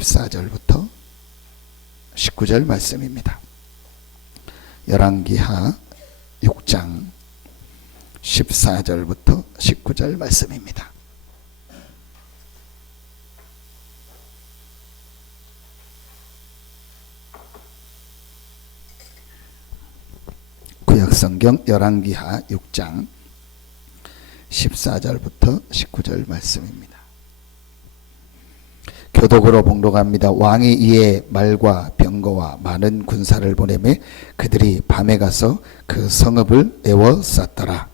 14절부터 19절 말씀입니다. 열왕기하 6장 14절부터 19절 말씀입니다. 구약성경 열왕기하 6장 14절부터 19절 말씀입니다. 교독으로 봉독합니다. 왕이 이에 말과 병거와 많은 군사를 보내매 그들이 밤에 가서 그 성읍을 에워쌌더라.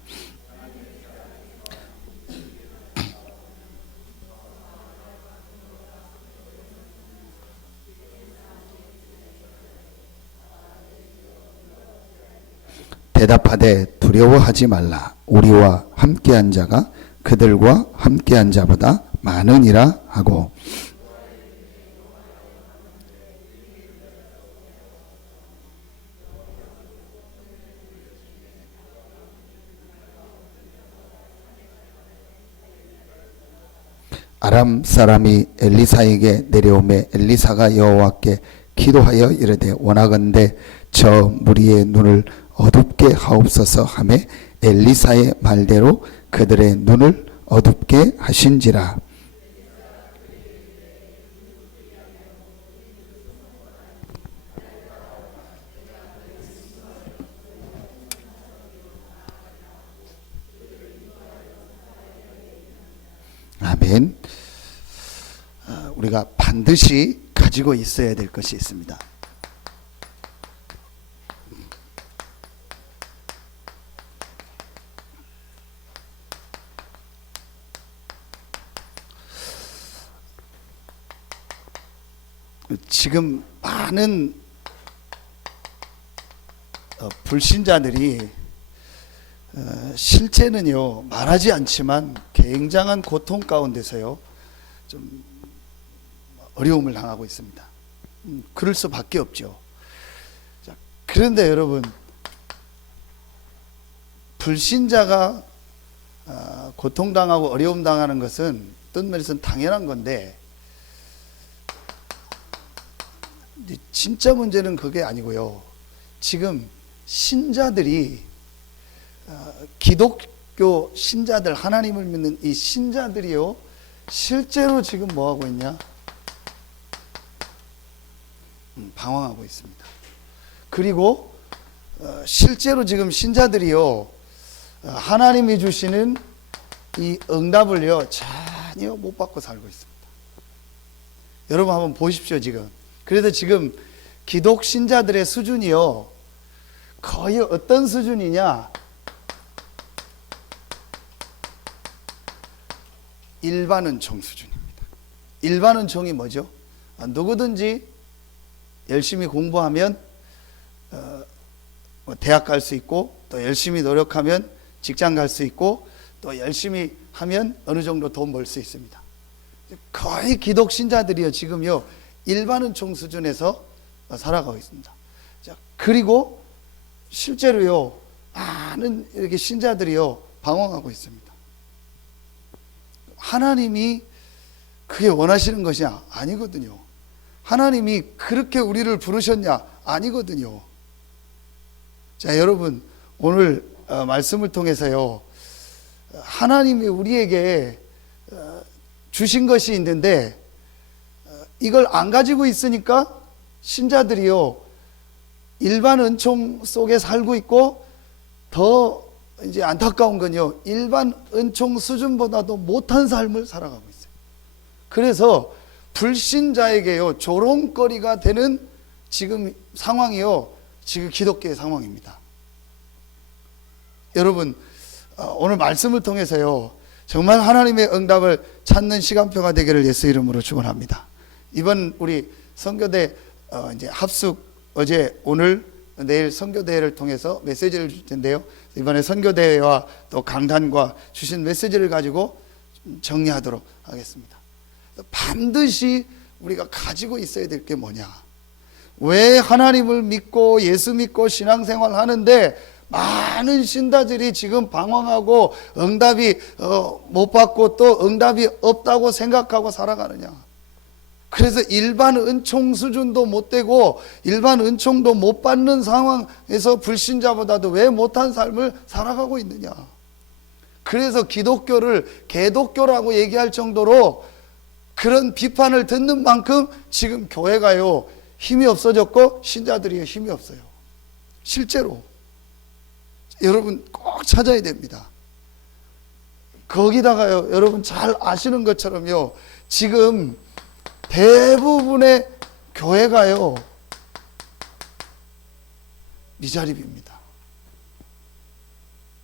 대답하되 두려워하지 말라. 우리와 함께한 자가 그들과 함께한 자보다 많으니라 하고, 아람 사람이 엘리사에게 내려오매 엘리사가 여호와께 기도하여 이르되 원하건대 저 무리의 눈을 어둡게 하옵소서 하며 엘리사의 말대로 그들의 눈을 어둡게 하신지라. 아멘. 우리가 반드시 가지고 있어야 될 것이 있습니다. 지금 많은 불신자들이 실제는요 말하지 않지만 굉장한 고통 가운데서요 좀 어려움을 당하고 있습니다. 그럴 수밖에 없죠. 자, 그런데 여러분, 불신자가 고통당하고 어려움 당하는 것은 어떤 면에서는 당연한 건데, 진짜 문제는 그게 아니고요. 지금 신자들이 기독교 신자들, 하나님을 믿는 이 신자들이요 실제로 지금 뭐하고 있냐? 방황하고 있습니다. 그리고 실제로 지금 신자들이요 하나님이 주시는 이 응답을요 전혀 못 받고 살고 있습니다. 여러분 한번 보십시오. 지금 그래서 지금 기독 신자들의 수준이요 거의 어떤 수준이냐? 일반 은총 수준입니다. 일반 은총이 뭐죠? 누구든지 열심히 공부하면 대학 갈 수 있고, 또 열심히 노력하면 직장 갈 수 있고, 또 열심히 하면 어느 정도 돈 벌 수 있습니다. 거의 기독 신자들이요 지금요 일반 은총 수준에서 살아가고 있습니다. 자, 그리고 실제로요 많은 이렇게 신자들이요 방황하고 있습니다. 하나님이 그게 원하시는 것이 아니거든요. 하나님이 그렇게 우리를 부르셨냐? 아니거든요. 자, 여러분 오늘 말씀을 통해서요 하나님이 우리에게 주신 것이 있는데 이걸 안 가지고 있으니까 신자들이요 일반 은총 속에 살고 있고, 더 이제 안타까운 건요 일반 은총 수준보다도 못한 삶을 살아가고 있어요. 그래서 불신자에게요 조롱거리가 되는 지금 상황이요 지금 기독교의 상황입니다. 여러분 오늘 말씀을 통해서요 정말 하나님의 응답을 찾는 시간표가 되기를 예수 이름으로 축원합니다. 이번 우리 선교대 이제 합숙 어제 오늘 내일 선교대회를 통해서 메시지를 줄 텐데요, 이번에 선교대회와 또 강단과 주신 메시지를 가지고 정리하도록 하겠습니다. 반드시 우리가 가지고 있어야 될 게 뭐냐? 왜 하나님을 믿고 예수 믿고 신앙생활 하는데 많은 신자들이 지금 방황하고 응답이 못 받고 또 응답이 없다고 생각하고 살아가느냐? 그래서 일반 은총 수준도 못 되고 일반 은총도 못 받는 상황에서 불신자보다도 왜 못한 삶을 살아가고 있느냐. 그래서 기독교를 개독교라고 얘기할 정도로 그런 비판을 듣는 만큼 지금 교회가요 힘이 없어졌고 신자들이 힘이 없어요. 실제로 여러분 꼭 찾아야 됩니다. 거기다가요 여러분 잘 아시는 것처럼요 지금 대부분의 교회가요 미자립입니다.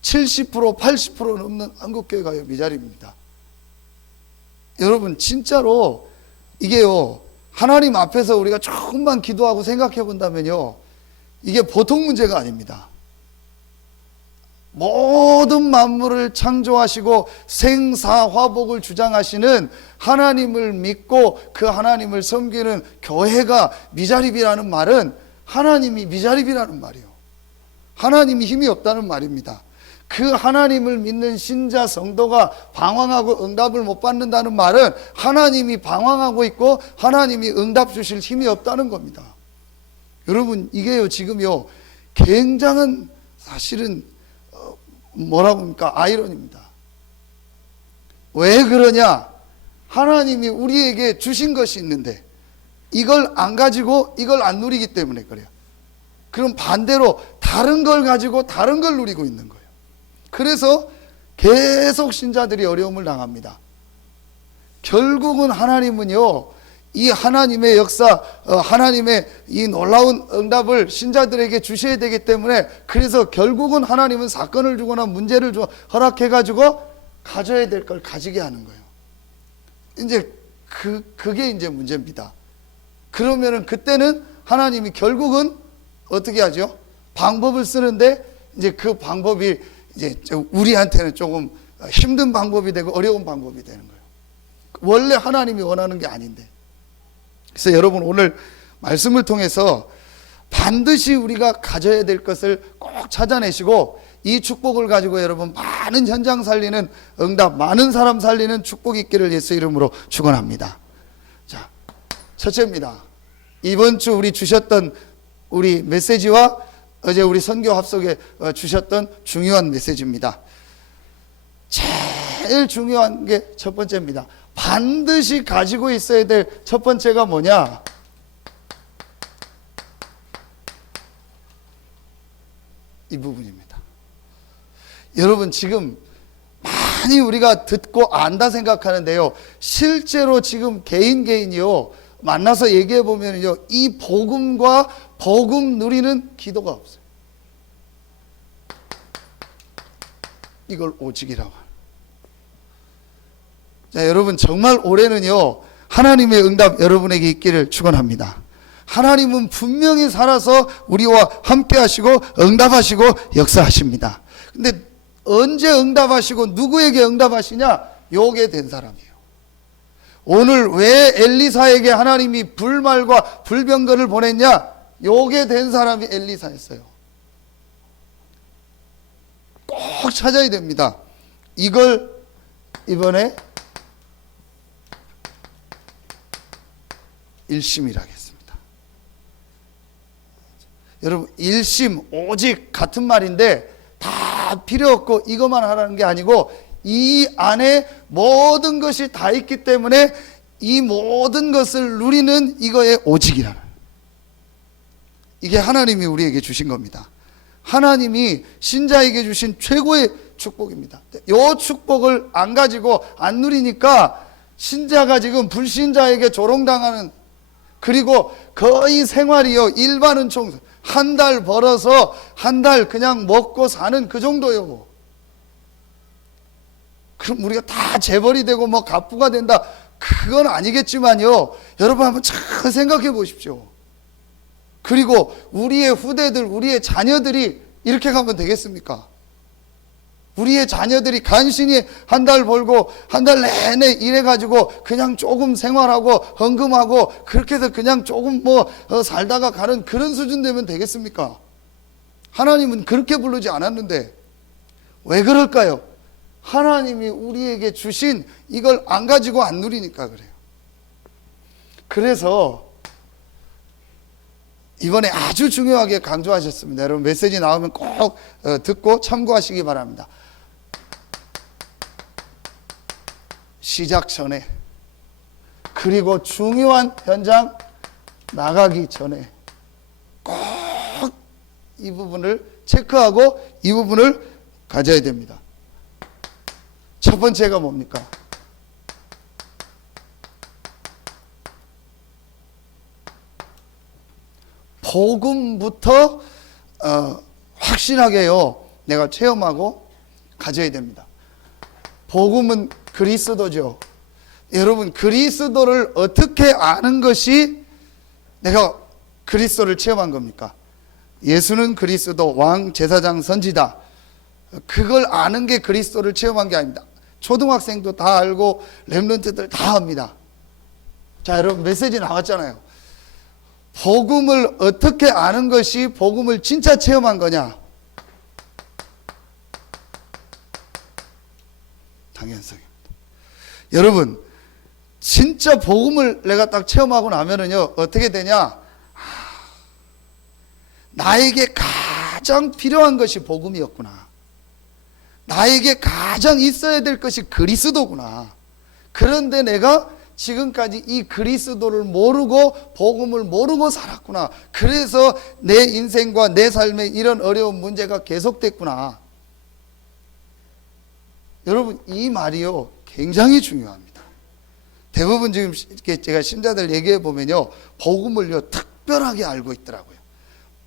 70% 80% 넘는 한국교회가요 미자립입니다. 여러분 진짜로 이게요 하나님 앞에서 우리가 조금만 기도하고 생각해 본다면요 이게 보통 문제가 아닙니다. 모든 만물을 창조하시고 생사화복을 주장하시는 하나님을 믿고 그 하나님을 섬기는 교회가 미자립이라는 말은 하나님이 미자립이라는 말이에요. 하나님이 힘이 없다는 말입니다. 그 하나님을 믿는 신자 성도가 방황하고 응답을 못 받는다는 말은 하나님이 방황하고 있고 하나님이 응답 주실 힘이 없다는 겁니다. 여러분 이게요 지금요 굉장한 사실은 뭐라고 합니까? 아이러니입니다. 왜 그러냐? 하나님이 우리에게 주신 것이 있는데 이걸 안 가지고 이걸 안 누리기 때문에 그래요. 그럼 반대로 다른 걸 가지고 다른 걸 누리고 있는 거예요. 그래서 계속 신자들이 어려움을 당합니다. 결국은 하나님은요 이 하나님의 역사, 하나님의 이 놀라운 응답을 신자들에게 주셔야 되기 때문에 그래서 결국은 하나님은 사건을 주거나 문제를 허락해가지고 가져야 될 걸 가지게 하는 거예요. 이제 그게 이제 문제입니다. 그러면은 그때는 하나님이 결국은 어떻게 하죠? 방법을 쓰는데 이제 그 방법이 이제 우리한테는 조금 힘든 방법이 되고 어려운 방법이 되는 거예요. 원래 하나님이 원하는 게 아닌데. 그래서 여러분 오늘 말씀을 통해서 반드시 우리가 가져야 될 것을 꼭 찾아내시고 이 축복을 가지고 여러분 많은 현장 살리는 응답, 많은 사람 살리는 축복이 있기를 예수 이름으로 축원합니다. 자, 첫째입니다. 이번 주 우리 주셨던 우리 메시지와 어제 우리 선교 합석에 주셨던 중요한 메시지입니다. 제일 중요한 게 첫 번째입니다. 반드시 가지고 있어야 될 첫 번째가 뭐냐? 이 부분입니다. 여러분 지금 많이 우리가 듣고 안다 생각하는데요. 실제로 지금 개인이요 만나서 얘기해 보면요 이 복음과 복음 누리는 기도가 없어요. 이걸 오직이라고 합니다. 자, 여러분 정말 올해는요 하나님의 응답 여러분에게 있기를 축원합니다. 하나님은 분명히 살아서 우리와 함께 하시고 응답하시고 역사하십니다. 근데 언제 응답하시고 누구에게 응답하시냐? 요게 된 사람이에요. 오늘 왜 엘리사에게 하나님이 불말과 불병거를 보냈냐? 요게 된 사람이 엘리사였어요. 꼭 찾아야 됩니다. 이걸 이번에 일심이라 하겠습니다. 여러분 일심 오직 같은 말인데 다 필요 없고 이것만 하라는 게 아니고 이 안에 모든 것이 다 있기 때문에 이 모든 것을 누리는 이거에 오직이라는 이게 하나님이 우리에게 주신 겁니다. 하나님이 신자에게 주신 최고의 축복입니다. 이 축복을 안 가지고 안 누리니까 신자가 지금 불신자에게 조롱당하는 그리고 거의 생활이요 일반 은총 한 달 벌어서 한 달 그냥 먹고 사는 그 정도요. 그럼 우리가 다 재벌이 되고 뭐 갑부가 된다 그건 아니겠지만요 여러분 한번 잘 생각해 보십시오. 그리고 우리의 후대들 우리의 자녀들이 이렇게 가면 되겠습니까? 우리의 자녀들이 간신히 한 달 벌고 한 달 내내 일해가지고 그냥 조금 생활하고 헌금하고 그렇게 해서 그냥 조금 살다가 가는 그런 수준 되면 되겠습니까? 하나님은 그렇게 부르지 않았는데 왜 그럴까요? 하나님이 우리에게 주신 이걸 안 가지고 안 누리니까 그래요. 그래서 이번에 아주 중요하게 강조하셨습니다. 여러분 메시지 나오면 꼭 듣고 참고하시기 바랍니다. 시작 전에, 그리고 중요한 현장 나가기 전에 꼭 이 부분을 체크하고 이 부분을 가져야 됩니다. 첫 번째가 뭡니까? 복음부터 확실하게요, 내가 체험하고 가져야 됩니다. 복음은 그리스도죠. 여러분, 그리스도를 어떻게 아는 것이 내가 그리스도를 체험한 겁니까? 예수는 그리스도, 왕, 제사장, 선지자, 그걸 아는 게 그리스도를 체험한 게 아닙니다. 초등학생도 다 알고 렘넌트들 다 합니다. 자, 여러분 메시지 나왔잖아요. 복음을 어떻게 아는 것이 복음을 진짜 체험한 거냐? 당연성입니다. 여러분, 진짜 복음을 내가 딱 체험하고 나면은요, 어떻게 되냐? 나에게 가장 필요한 것이 복음이었구나. 나에게 가장 있어야 될 것이 그리스도구나. 그런데 내가 지금까지 이 그리스도를 모르고 복음을 모르고 살았구나. 그래서 내 인생과 내 삶에 이런 어려운 문제가 계속됐구나. 여러분, 이 말이요 굉장히 중요합니다. 대부분 지금 이렇게 제가 신자들 얘기해 보면요, 복음을요 특별하게 알고 있더라고요.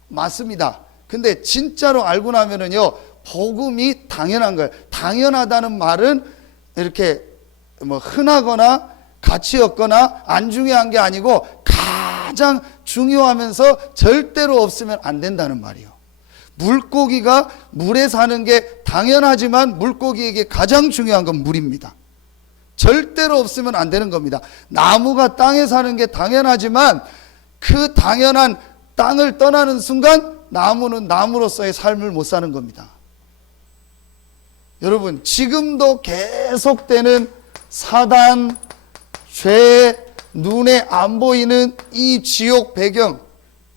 맞습니다. 근데 진짜로 알고 나면은요, 복음이 당연한 거예요. 당연하다는 말은 이렇게 뭐 흔하거나 가치 없거나 안 중요한 게 아니고 가장 중요하면서 절대로 없으면 안 된다는 말이에요. 물고기가 물에 사는 게 당연하지만 물고기에게 가장 중요한 건 물입니다. 절대로 없으면 안 되는 겁니다. 나무가 땅에 사는 게 당연하지만 그 당연한 땅을 떠나는 순간 나무는 나무로서의 삶을 못 사는 겁니다. 여러분, 지금도 계속되는 사단, 죄, 눈에 안 보이는 이 지옥 배경,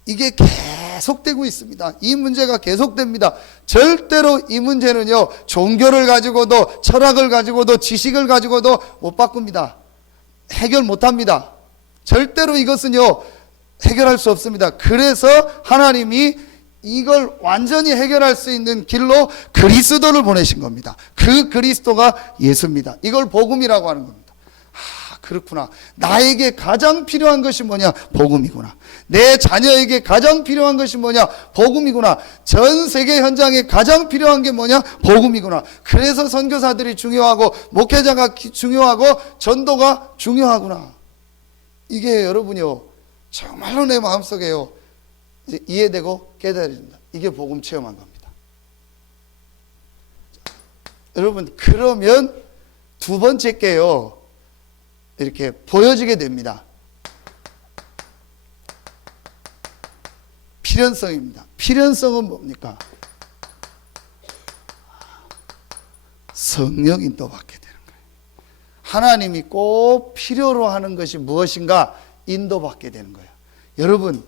이게 계속되고 있습니다. 이 문제가 계속됩니다. 절대로 이 문제는요, 종교를 가지고도, 철학을 가지고도, 지식을 가지고도 못 바꿉니다. 해결 못 합니다. 절대로 이것은요, 해결할 수 없습니다. 그래서 하나님이 이걸 완전히 해결할 수 있는 길로 그리스도를 보내신 겁니다. 그 그리스도가 예수입니다. 이걸 복음이라고 하는 겁니다. 그렇구나. 나에게 가장 필요한 것이 뭐냐? 복음이구나. 내 자녀에게 가장 필요한 것이 뭐냐? 복음이구나. 전 세계 현장에 가장 필요한 게 뭐냐? 복음이구나. 그래서 선교사들이 중요하고 목회자가 중요하고 전도가 중요하구나. 이게 여러분이요, 정말로 내 마음속에요, 이제 이해되고 깨달아진다. 이게 복음 체험한 겁니다. 자, 여러분, 그러면 두 번째 게요, 이렇게 보여지게 됩니다. 필연성입니다. 필연성은 뭡니까? 성령 인도받게 되는 거예요. 하나님이 꼭 필요로 하는 것이 무엇인가 인도받게 되는 거예요. 여러분,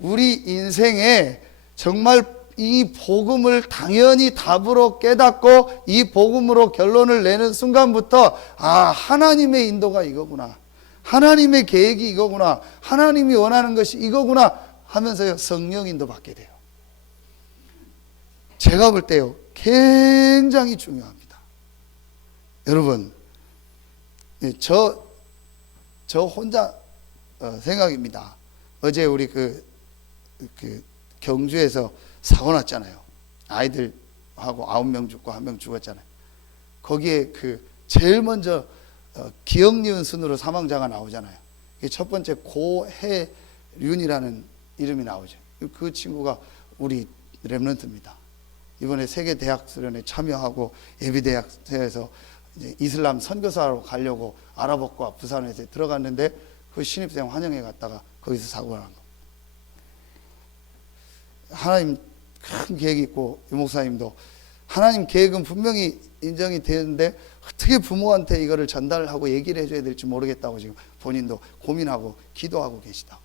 우리 인생에 정말 이 복음을 당연히 답으로 깨닫고 이 복음으로 결론을 내는 순간부터, 하나님의 인도가 이거구나, 하나님의 계획이 이거구나, 하나님이 원하는 것이 이거구나 하면서요, 성령 인도 받게 돼요. 제가 볼 때요, 굉장히 중요합니다. 여러분, 저 혼자 생각입니다. 어제 우리 그 경주에서 사고 났잖아요. 아이들하고 9명 죽고 1명 죽었잖아요. 거기에 제일 먼저 기억 니은 순으로 사망자가 나오잖아요. 첫 번째 고해륜이라는 이름이 나오죠. 그 친구가 우리 렘넌트입니다. 이번에 세계 대학 수련회 참여하고 예비대학에서 이슬람 선교사로 가려고 아랍어과 부산에서 들어갔는데 그 신입생 환영회 갔다가 거기서 사고가 난 겁니다. 하나님 큰 계획이 있고, 유 목사님도 하나님 계획은 분명히 인정이 되는데 어떻게 부모한테 이거를 전달하고 얘기를 해줘야 될지 모르겠다고 지금 본인도 고민하고 기도하고 계시다고.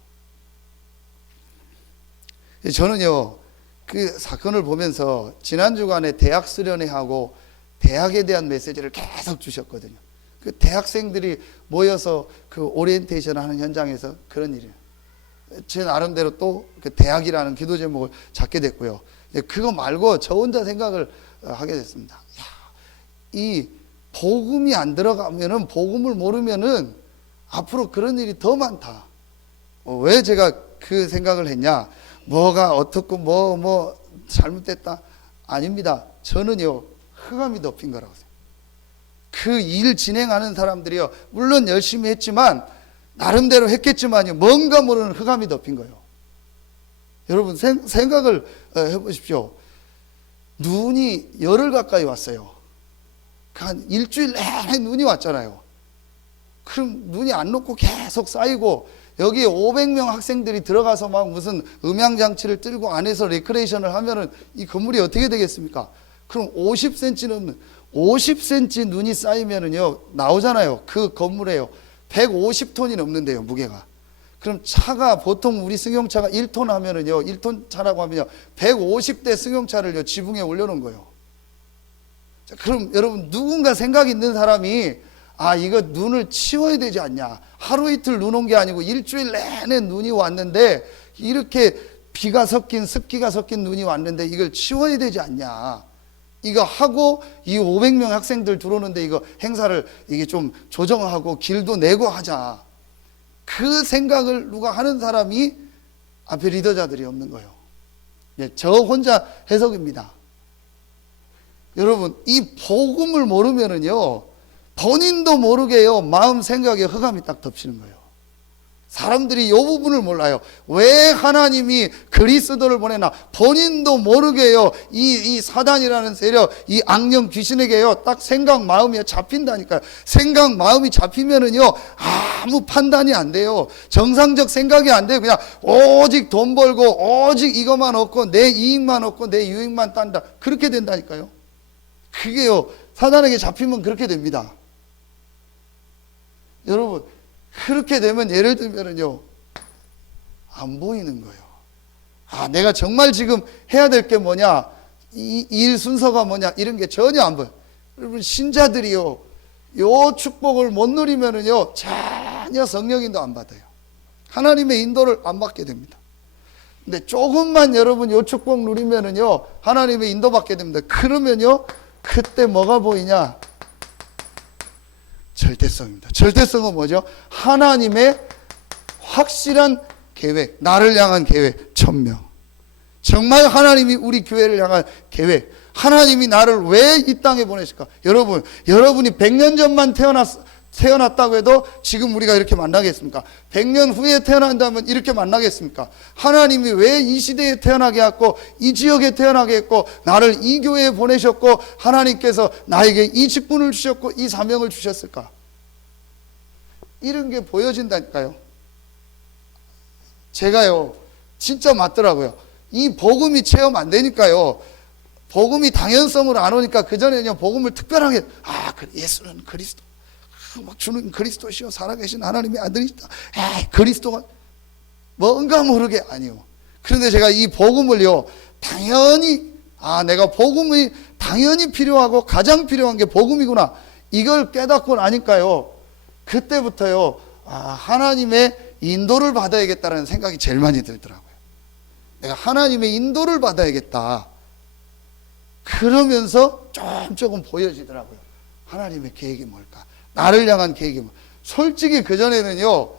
저는요, 그 사건을 보면서 지난 주간에 대학 수련회하고 대학에 대한 메시지를 계속 주셨거든요. 그 대학생들이 모여서 그 오리엔테이션 하는 현장에서 그런 일이에요. 제 나름대로 또 그 대학이라는 기도 제목을 잡게 됐고요. 그거 말고 저 혼자 생각을 하게 됐습니다. 야, 이 복음이 안 들어가면은, 복음을 모르면은 앞으로 그런 일이 더 많다. 왜 제가 그 생각을 했냐? 뭐가 어떻고 뭐 잘못됐다? 아닙니다. 저는요, 흑암이 덮인 거라고 생각해요. 그 일 진행하는 사람들이요, 물론 열심히 했지만 나름대로 했겠지만요, 뭔가 모르는 흑암이 덮인 거예요. 여러분 생각을 해보십시오. 눈이 열흘 가까이 왔어요. 한 일주일 내내 눈이 왔잖아요. 그럼 눈이 안 녹고 계속 쌓이고, 여기에 500명 학생들이 들어가서 막 무슨 음향장치를 들고 안에서 레크레이션을 하면은 이 건물이 어떻게 되겠습니까? 그럼 50cm 넘는 50cm 눈이 쌓이면은요, 나오잖아요. 그 건물에요, 150톤이 넘는데요, 무게가. 그럼 차가, 보통 우리 승용차가 1톤 하면은요, 1톤 차라고 하면요, 150대 승용차를요, 지붕에 올려놓은 거예요. 자, 그럼 여러분, 누군가 생각 있는 사람이, 아, 이거 눈을 치워야 되지 않냐. 하루 이틀 눈 온 게 아니고 일주일 내내 눈이 왔는데, 이렇게 비가 섞인, 습기가 섞인 눈이 왔는데 이걸 치워야 되지 않냐. 이거 하고 이 500명 학생들 들어오는데 이거 행사를 이게 좀 조정하고 길도 내고 하자. 그 생각을 누가 하는 사람이 앞에 리더자들이 없는 거예요. 저 혼자 해석입니다. 여러분, 이 복음을 모르면은요, 본인도 모르게요, 마음 생각에 흑암이 딱 덮치는 거예요. 사람들이 이 부분을 몰라요. 왜 하나님이 그리스도를 보내나? 본인도 모르게요, 이 사단이라는 세력, 이 악령 귀신에게요, 딱 생각 마음이 잡힌다니까요. 생각 마음이 잡히면은요, 아무 판단이 안 돼요. 정상적 생각이 안 돼요. 그냥 오직 돈 벌고 오직 이것만 얻고 내 이익만 얻고 내 유익만 딴다. 그렇게 된다니까요. 그게요, 사단에게 잡히면 그렇게 됩니다. 여러분, 그렇게 되면 예를 들면은요, 안 보이는 거예요. 아, 내가 정말 지금 해야 될 게 뭐냐, 이 일 순서가 뭐냐, 이런 게 전혀 안 보여요. 여러분, 신자들이요, 요 축복을 못 누리면은요, 전혀 성령인도 안 받아요. 하나님의 인도를 안 받게 됩니다. 근데 조금만 여러분 요 축복 누리면은요, 하나님의 인도 받게 됩니다. 그러면요, 그때 뭐가 보이냐? 절대성입니다. 절대성은 뭐죠? 하나님의 확실한 계획, 나를 향한 계획, 천명. 정말 하나님이 우리 교회를 향한 계획, 하나님이 나를 왜 이 땅에 보내실까? 여러분이 100년 전만 태어났다고 해도 지금 우리가 이렇게 만나겠습니까? 100년 후에 태어난다면 이렇게 만나겠습니까? 하나님이 왜 이 시대에 태어나게 했고, 이 지역에 태어나게 했고, 나를 이 교회에 보내셨고, 하나님께서 나에게 이 직분을 주셨고 이 사명을 주셨을까? 이런 게 보여진다니까요. 제가요, 진짜 맞더라고요. 이 복음이 체험 안 되니까요, 복음이 당연성으로 안 오니까, 그전에는 복음을 특별하게, 예수는 그리스도, 막 주는 그리스도시요, 살아계신 하나님의 아들이시다. 그리스도가 뭔가 모르게, 아니요. 그런데 제가 이 복음을요, 당연히, 내가 복음이 당연히 필요하고 가장 필요한 게 복음이구나, 이걸 깨닫고 나니까요, 그때부터요, 하나님의 인도를 받아야겠다는 생각이 제일 많이 들더라고요. 내가 하나님의 인도를 받아야겠다. 그러면서 조금 보여지더라고요. 하나님의 계획이 뭘까? 나를 향한 계획이 뭐. 솔직히 그전에는요,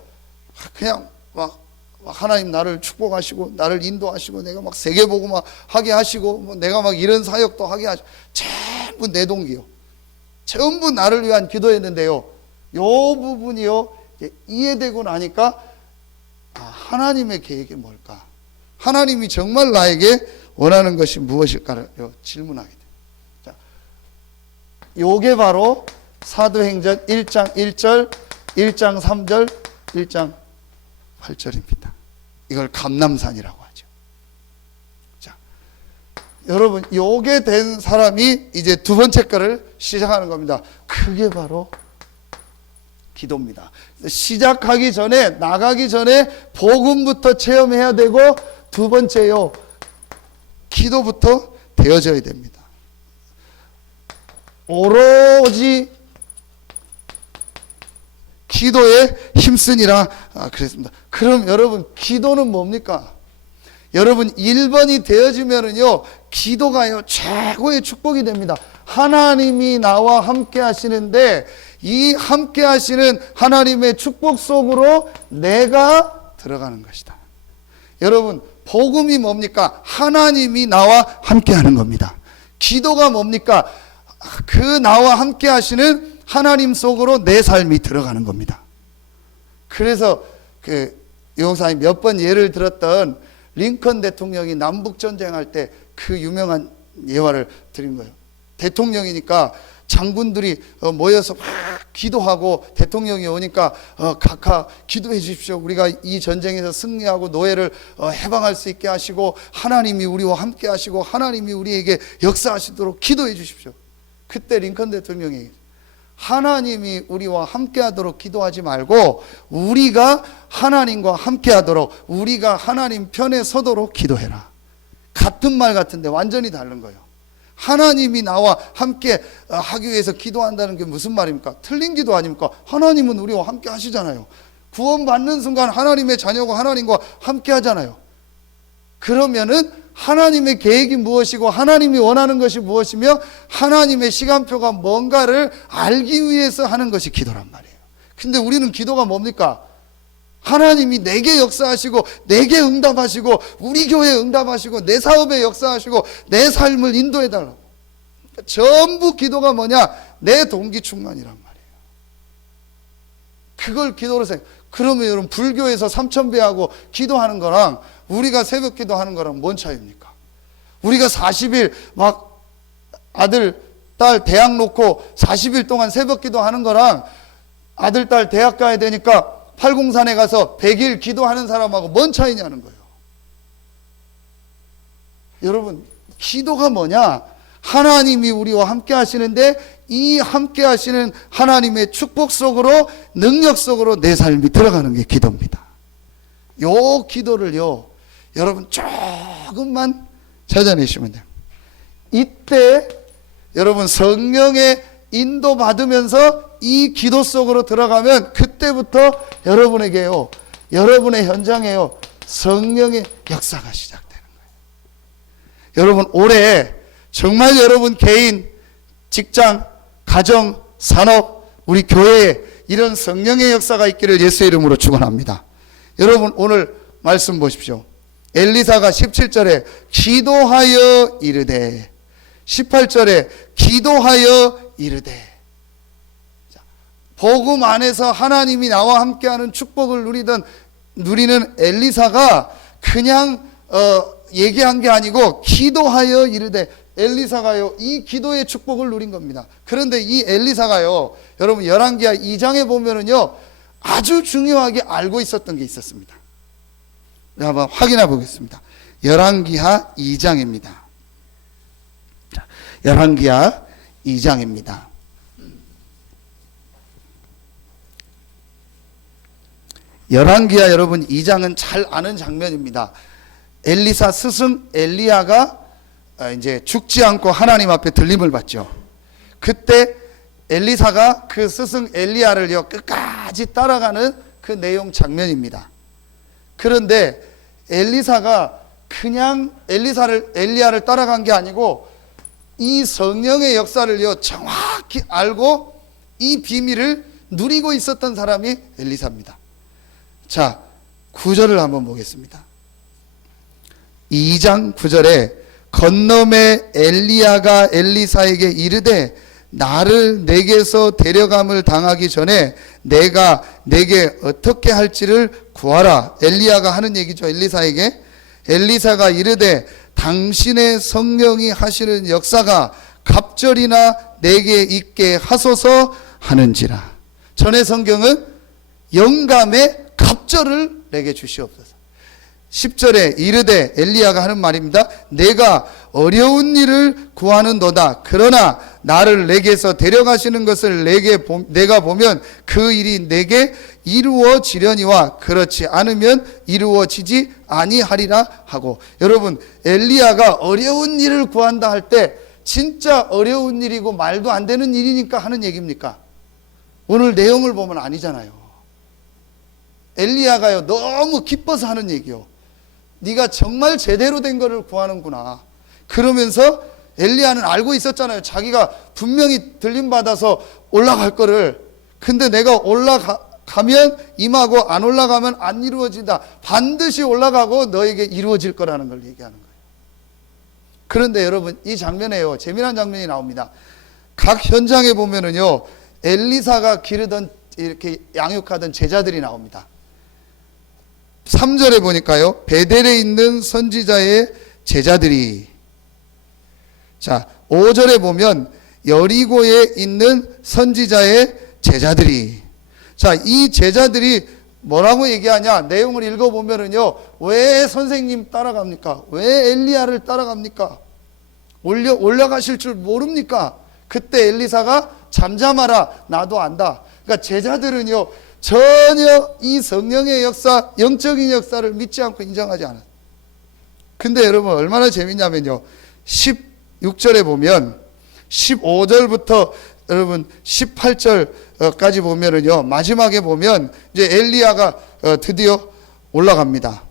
그냥 막 하나님 나를 축복하시고 나를 인도하시고 내가 막 세계복음화 하게 하시고 뭐 내가 막 이런 사역도 하게 하시고, 전부 내 동기요, 전부 나를 위한 기도했는데요, 요 부분이요, 이해되고 나니까 하나님의 계획이 뭘까? 하나님이 정말 나에게 원하는 것이 무엇일까를 질문하게 돼요. 자, 요게 바로 사도행전 1장 1절, 1장 3절, 1장 8절입니다. 이걸 감람산이라고 하죠. 자, 여러분, 요게 된 사람이 이제 두 번째 거를 시작하는 겁니다. 그게 바로 기도입니다. 시작하기 전에, 나가기 전에 복음부터 체험해야 되고, 두 번째요, 기도부터 되어져야 됩니다. 오로지 기도에 힘쓰니라 그랬습니다. 그럼 여러분, 기도는 뭡니까? 여러분, 1번이 되어지면은요, 기도가요 최고의 축복이 됩니다. 하나님이 나와 함께 하시는데, 이 함께 하시는 하나님의 축복 속으로 내가 들어가는 것이다. 여러분, 복음이 뭡니까? 하나님이 나와 함께 하는 겁니다. 기도가 뭡니까? 그 나와 함께 하시는 하나님 속으로 내 삶이 들어가는 겁니다. 그래서 유목사님 몇 번 예를 들었던 링컨 대통령이 남북전쟁할 때 그 유명한 예화를 드린 거예요. 대통령이니까 장군들이 모여서 막 기도하고, 대통령이 오니까 각하 기도해 주십시오. 우리가 이 전쟁에서 승리하고 노예를 해방할 수 있게 하시고, 하나님이 우리와 함께 하시고, 하나님이 우리에게 역사하시도록 기도해 주십시오. 그때 링컨 대통령이 하나님이 우리와 함께 하도록 기도하지 말고, 우리가 하나님과 함께 하도록, 우리가 하나님 편에 서도록 기도해라. 같은 말 같은데 완전히 다른 거예요. 하나님이 나와 함께 하기 위해서 기도한다는 게 무슨 말입니까? 틀린 기도 아닙니까? 하나님은 우리와 함께 하시잖아요. 구원받는 순간 하나님의 자녀고 하나님과 함께 하잖아요. 그러면은 하나님의 계획이 무엇이고, 하나님이 원하는 것이 무엇이며, 하나님의 시간표가 뭔가를 알기 위해서 하는 것이 기도란 말이에요. 근데 우리는 기도가 뭡니까? 하나님이 내게 역사하시고, 내게 응답하시고, 우리 교회에 응답하시고, 내 사업에 역사하시고, 내 삶을 인도해달라고. 전부 기도가 뭐냐? 내 동기 충만이란 말이에요. 그걸 기도로 생각. 그러면 여러분, 불교에서 3000배하고 기도하는 거랑 우리가 새벽 기도하는 거랑 뭔 차이입니까? 우리가 40일 막 아들, 딸 대학 놓고 40일 동안 새벽 기도하는 거랑 아들, 딸 대학 가야 되니까 팔공산에 가서 100일 기도하는 사람하고 뭔 차이냐는 거예요. 여러분, 기도가 뭐냐? 하나님이 우리와 함께 하시는데, 이 함께 하시는 하나님의 축복 속으로, 능력 속으로 내 삶이 들어가는 게 기도입니다. 요 기도를요, 여러분 조금만 찾아내시면 돼요. 이때 여러분 성령의 인도 받으면서 이 기도 속으로 들어가면, 그때부터 여러분에게요, 여러분의 현장에요, 성령의 역사가 시작되는 거예요. 여러분, 올해 정말 여러분 개인, 직장, 가정, 산업, 우리 교회에 이런 성령의 역사가 있기를 예수의 이름으로 축원합니다. 여러분, 오늘 말씀 보십시오. 엘리사가 17절에 기도하여 이르되, 18절에 기도하여 이르되. 복음 안에서 하나님이 나와 함께하는 축복을 누리는 엘리사가 그냥 얘기한 게 아니고 기도하여 이르되, 엘리사가요 이 기도의 축복을 누린 겁니다. 그런데 이 엘리사가요, 여러분 열왕기하 2장에 보면은요 아주 중요하게 알고 있었던 게 있었습니다. 한번 확인해 보겠습니다. 열왕기하 2장입니다. 열왕기하 2장입니다. 열왕기하 여러분 2장은 잘 아는 장면입니다. 엘리사 스승 엘리야가 이제 죽지 않고 하나님 앞에 들림을 받죠. 그때 엘리사가 그 스승 엘리야를요 끝까지 따라가는 그 내용 장면입니다. 그런데 엘리사가 그냥 엘리야를 따라간 게 아니고 이 성령의 역사를요 정확히 알고 이 비밀을 누리고 있었던 사람이 엘리사입니다. 자, 9절을 한번 보겠습니다. 2장 9절에 건너매 엘리야가 엘리사에게 이르되 나를 내게서 데려감을 당하기 전에 내가 내게 어떻게 할지를 구하라. 엘리야가 하는 얘기죠. 엘리사에게. 엘리사가 이르되 당신의 성령이 하시는 역사가 갑절이나 내게 있게 하소서 하는지라. 전의 성경은 영감의 갑절을 내게 주시옵소서. 10절에 이르되 엘리야가 하는 말입니다. 내가 어려운 일을 구하는도다. 그러나 나를 내게서 데려가시는 것을 내가 보면 그 일이 내게 이루어지려니와 그렇지 않으면 이루어지지 아니하리라 하고. 여러분, 엘리야가 어려운 일을 구한다 할 때 진짜 어려운 일이고 말도 안 되는 일이니까 하는 얘기입니까? 오늘 내용을 보면 아니잖아요. 엘리야가요 너무 기뻐서 하는 얘기요. 네가 정말 제대로 된 거를 구하는구나. 그러면서 엘리야는 알고 있었잖아요. 자기가 분명히 들림받아서 올라갈 거를. 근데 내가 올라가면 임하고 안 올라가면 안 이루어진다. 반드시 올라가고 너에게 이루어질 거라는 걸 얘기하는 거예요. 그런데 여러분, 이 장면에요 재미난 장면이 나옵니다. 각 현장에 보면은요 엘리사가 기르던 이렇게 양육하던 제자들이 나옵니다. 3절에 보니까요 베델에 있는 선지자의 제자들이, 자 5절에 보면 여리고에 있는 선지자의 제자들이, 자 이 제자들이 뭐라고 얘기하냐, 내용을 읽어보면은요 왜 선생님 따라갑니까? 왜 엘리야를 따라갑니까? 올라가실 줄 모릅니까? 그때 엘리사가 잠잠하라 나도 안다. 그러니까 제자들은요 전혀 이 성령의 역사, 영적인 역사를 믿지 않고 인정하지 않아요. 근데 여러분 얼마나 재밌냐면요 16절에 보면 15절부터 여러분 18절까지 보면은요 마지막에 보면 이제 엘리야가 드디어 올라갑니다.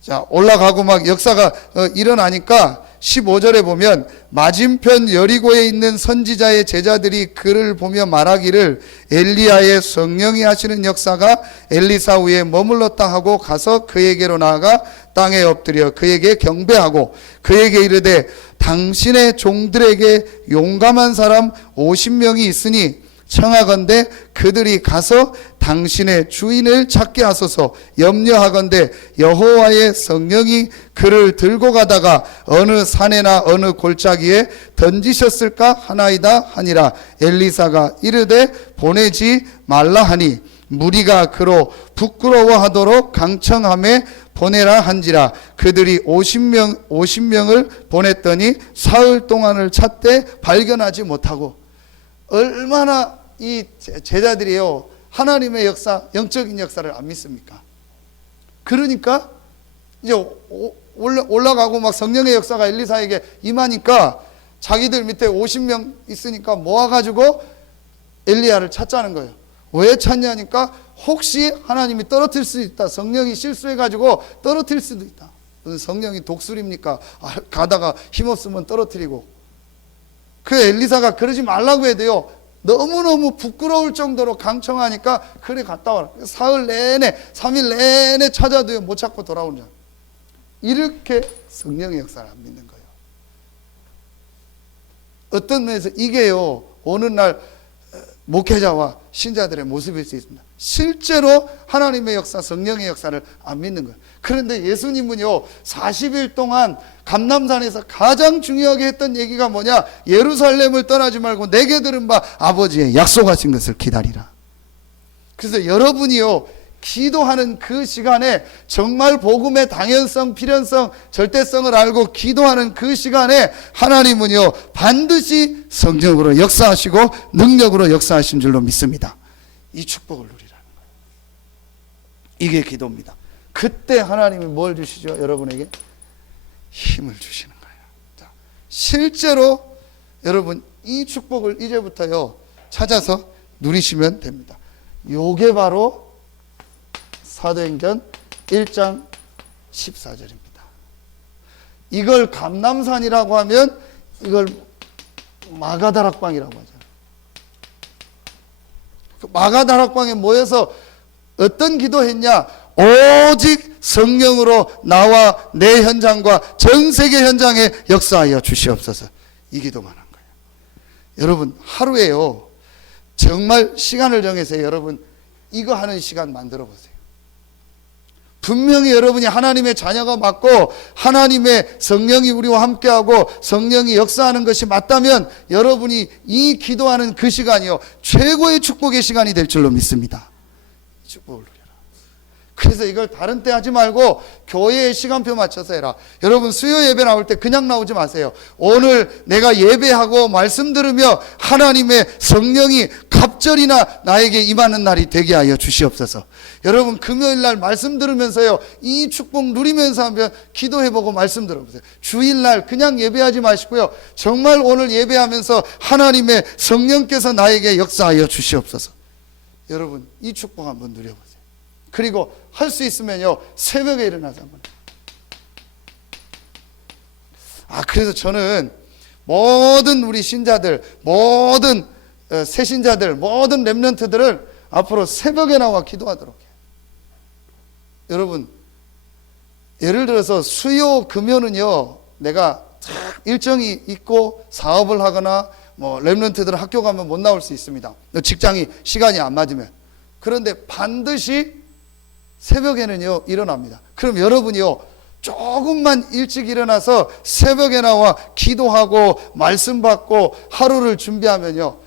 자 올라가고 막 역사가 일어나니까 15절에 보면 맞은편 여리고에 있는 선지자의 제자들이 그를 보며 말하기를 엘리야의 성령이 하시는 역사가 엘리사 위에 머물렀다 하고 가서 그에게로 나아가 땅에 엎드려 그에게 경배하고 그에게 이르되 당신의 종들에게 용감한 사람 50명이 있으니 청하건대 그들이 가서 당신의 주인을 찾게 하소서. 염려하건대 여호와의 성령이 그를 들고 가다가 어느 산에나 어느 골짜기에 던지셨을까 하나이다 하니라. 엘리사가 이르되 보내지 말라 하니 무리가 그로 부끄러워하도록 강청함에 보내라 한지라. 그들이 50명을 보냈더니 사흘 동안을 찾되 발견하지 못하고. 얼마나 이 제자들이요 하나님의 역사, 영적인 역사를 안 믿습니까? 그러니까 이제 올라가고 막 성령의 역사가 엘리사에게 임하니까 자기들 밑에 50명 있으니까 모아가지고 엘리야를 찾자는 거예요. 왜 찾냐니까 혹시 하나님이 떨어뜨릴 수 있다. 성령이 실수해가지고 떨어뜨릴 수도 있다. 성령이 독수리입니까? 가다가 힘없으면 떨어뜨리고. 그 엘리사가 그러지 말라고 해도요 너무너무 부끄러울 정도로 강청하니까 그래 갔다 와라. 사흘 내내 3일 내내 찾아도요 못 찾고 돌아오는 줄. 이렇게 성령의 역사를 안 믿는 거예요. 어떤 면에서 이게요 오늘날 목회자와 신자들의 모습일 수 있습니다. 실제로 하나님의 역사, 성령의 역사를 안 믿는 거예요. 그런데 예수님은요 40일 동안 감람산에서 가장 중요하게 했던 얘기가 뭐냐, 예루살렘을 떠나지 말고 내게 들은 바 아버지의 약속하신 것을 기다리라. 그래서 여러분이요 기도하는 그 시간에 정말 복음의 당연성, 필연성, 절대성을 알고 기도하는 그 시간에 하나님은요 반드시 성령으로 역사하시고 능력으로 역사하신 줄로 믿습니다. 이 축복을 누리라는 거예요. 이게 기도입니다. 그때 하나님이 뭘 주시죠? 여러분에게 힘을 주시는 거예요. 자, 실제로 여러분 이 축복을 이제부터요 찾아서 누리시면 됩니다. 요게 바로 사도행전 1장 14절입니다. 이걸 감람산이라고 하면 이걸 마가다락방이라고 하죠. 마가다락방에 모여서 어떤 기도했냐? 오직 성령으로 나와 내 현장과 전 세계 현장에 역사하여 주시옵소서. 이 기도만 한 거예요. 여러분 하루에요 정말 시간을 정해서 여러분 이거 하는 시간 만들어 보세요. 분명히 여러분이 하나님의 자녀가 맞고 하나님의 성령이 우리와 함께하고 성령이 역사하는 것이 맞다면 여러분이 이 기도하는 그 시간이요 최고의 축복의 시간이 될 줄로 믿습니다. 축복을 누려라. 그래서 이걸 다른 때 하지 말고 교회의 시간표 맞춰서 해라. 여러분 수요 예배 나올 때 그냥 나오지 마세요. 오늘 내가 예배하고 말씀 들으며 하나님의 성령이 갑절이나 나에게 임하는 날이 되게 하여 주시옵소서. 여러분 금요일 날 말씀 들으면서요, 이 축복 누리면서 한번 기도해보고 말씀 들어보세요. 주일날 그냥 예배하지 마시고요, 정말 오늘 예배하면서 하나님의 성령께서 나에게 역사하여 주시옵소서. 여러분 이 축복 한번 누려보세요. 그리고 할 수 있으면요, 새벽에 일어나서 한번. 그래서 저는 모든 우리 신자들, 모든 새신자들, 모든 렘넌트들을 앞으로 새벽에 나와 기도하도록 해요. 여러분, 예를 들어서 수요 금요는요, 내가 일정이 있고 사업을 하거나 뭐 렘넌트들은 학교 가면 못 나올 수 있습니다. 직장이 시간이 안 맞으면. 그런데 반드시 새벽에는요 일어납니다. 그럼 여러분이요 조금만 일찍 일어나서 새벽에 나와 기도하고 말씀 받고 하루를 준비하면요,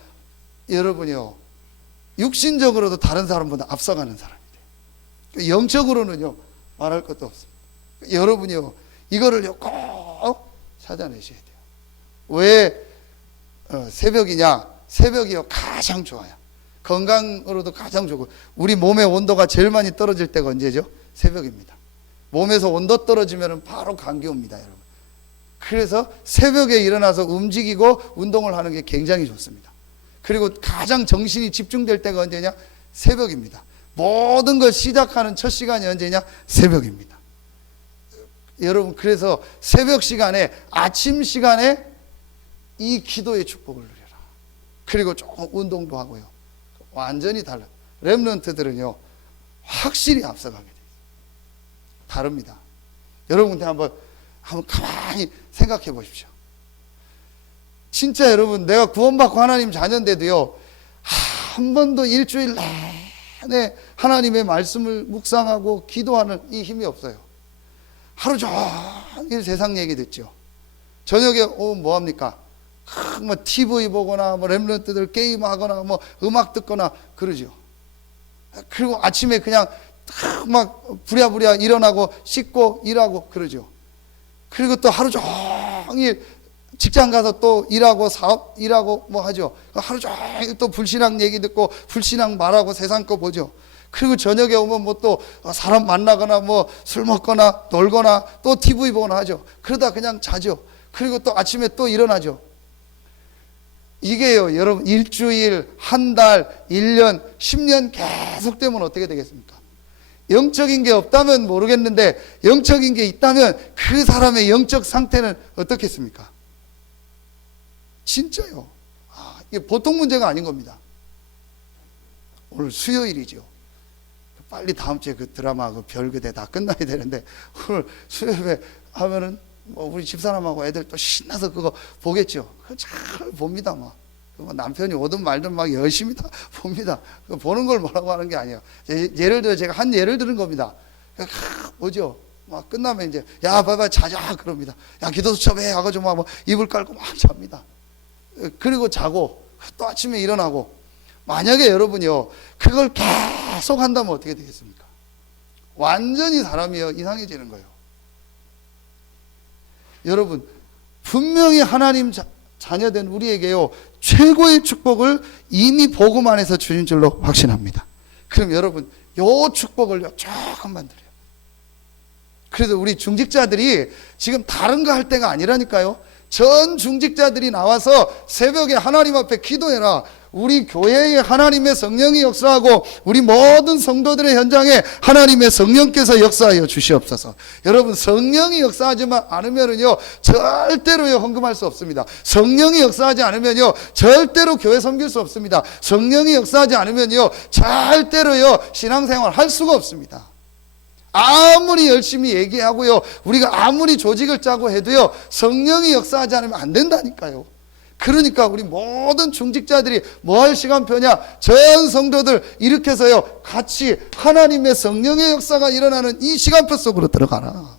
여러분이요 육신적으로도 다른 사람보다 앞서가는 사람이 돼요. 영적으로는요 말할 것도 없습니다. 여러분이요 이거를요 꼭 찾아내셔야 돼요. 왜 새벽이냐? 새벽이요 가장 좋아요. 건강으로도 가장 좋고, 우리 몸의 온도가 제일 많이 떨어질 때가 언제죠? 새벽입니다. 몸에서 온도 떨어지면 바로 감기 옵니다, 여러분. 그래서 새벽에 일어나서 움직이고 운동을 하는 게 굉장히 좋습니다. 그리고 가장 정신이 집중될 때가 언제냐? 새벽입니다. 모든 걸 시작하는 첫 시간이 언제냐? 새벽입니다. 여러분, 그래서 새벽 시간에, 아침 시간에 이 기도의 축복을 누려라. 그리고 조금 운동도 하고요. 완전히 달라요. 렘넌트들은요 확실히 앞서가게 돼요. 다릅니다. 여러분한테 한번 가만히 생각해 보십시오. 진짜 여러분, 내가 구원받고 하나님 자녀인데도요 한 번도 일주일 내내 하나님의 말씀을 묵상하고 기도하는 이 힘이 없어요. 하루 종일 세상 얘기 듣죠. 저녁에 오면 뭐합니까? 뭐 TV 보거나 뭐 렘넌트들 게임하거나 뭐 음악 듣거나 그러죠. 그리고 아침에 그냥 막 부랴부랴 일어나고 씻고 일하고 그러죠. 그리고 또 하루 종일 직장 가서 또 일하고 사업 일하고 뭐 하죠. 하루 종일 또 불신앙 얘기 듣고 불신앙 말하고 세상 거 보죠. 그리고 저녁에 오면 뭐 또 사람 만나거나 뭐 술 먹거나 놀거나 또 TV 보거나 하죠. 그러다 그냥 자죠. 그리고 또 아침에 또 일어나죠. 이게요 여러분, 일주일, 한 달, 1년, 10년 계속 되면 어떻게 되겠습니까? 영적인 게 없다면 모르겠는데 영적인 게 있다면 그 사람의 영적 상태는 어떻겠습니까? 진짜요. 이게 보통 문제가 아닌 겁니다. 오늘 수요일이죠. 빨리 다음 주에 그 드라마 그 별그대 다 끝나야 되는데 오늘 수요일에 하면은 뭐 우리 집사람하고 애들 또 신나서 그거 보겠죠. 그거 잘 봅니다. 막 남편이 오든 말든 막 열심히 다 봅니다. 보는 걸 뭐라고 하는 게 아니에요. 예를 들어 제가 한 예를 들은 겁니다. 보죠. 막 끝나면 이제 야 봐봐 자자 그럽니다. 야 기도 수첩해 하고 막 뭐 이불 깔고 막 잡니다. 그리고 자고 또 아침에 일어나고. 만약에 여러분이요 그걸 계속 한다면 어떻게 되겠습니까? 완전히 사람이요 이상해지는 거예요. 여러분, 분명히 하나님 자녀된 우리에게요 최고의 축복을 이미 복음 안에서 주신 줄로 확신합니다. 그럼 여러분, 요 축복을요 조금만 드려요. 그래서 우리 중직자들이 지금 다른 거 할 때가 아니라니까요. 전 중직자들이 나와서 새벽에 하나님 앞에 기도해라. 우리 교회에 하나님의 성령이 역사하고 우리 모든 성도들의 현장에 하나님의 성령께서 역사하여 주시옵소서. 여러분, 성령이 역사하지 않으면요 절대로요 헌금할 수 없습니다. 성령이 역사하지 않으면요 절대로 교회 섬길 수 없습니다. 성령이 역사하지 않으면요 절대로요 신앙생활 할 수가 없습니다. 아무리 열심히 얘기하고요 우리가 아무리 조직을 짜고 해도요 성령이 역사하지 않으면 안 된다니까요. 그러니까 우리 모든 중직자들이 뭐 할 시간표냐? 전 성도들 일으켜서요 같이 하나님의 성령의 역사가 일어나는 이 시간표 속으로 들어가라.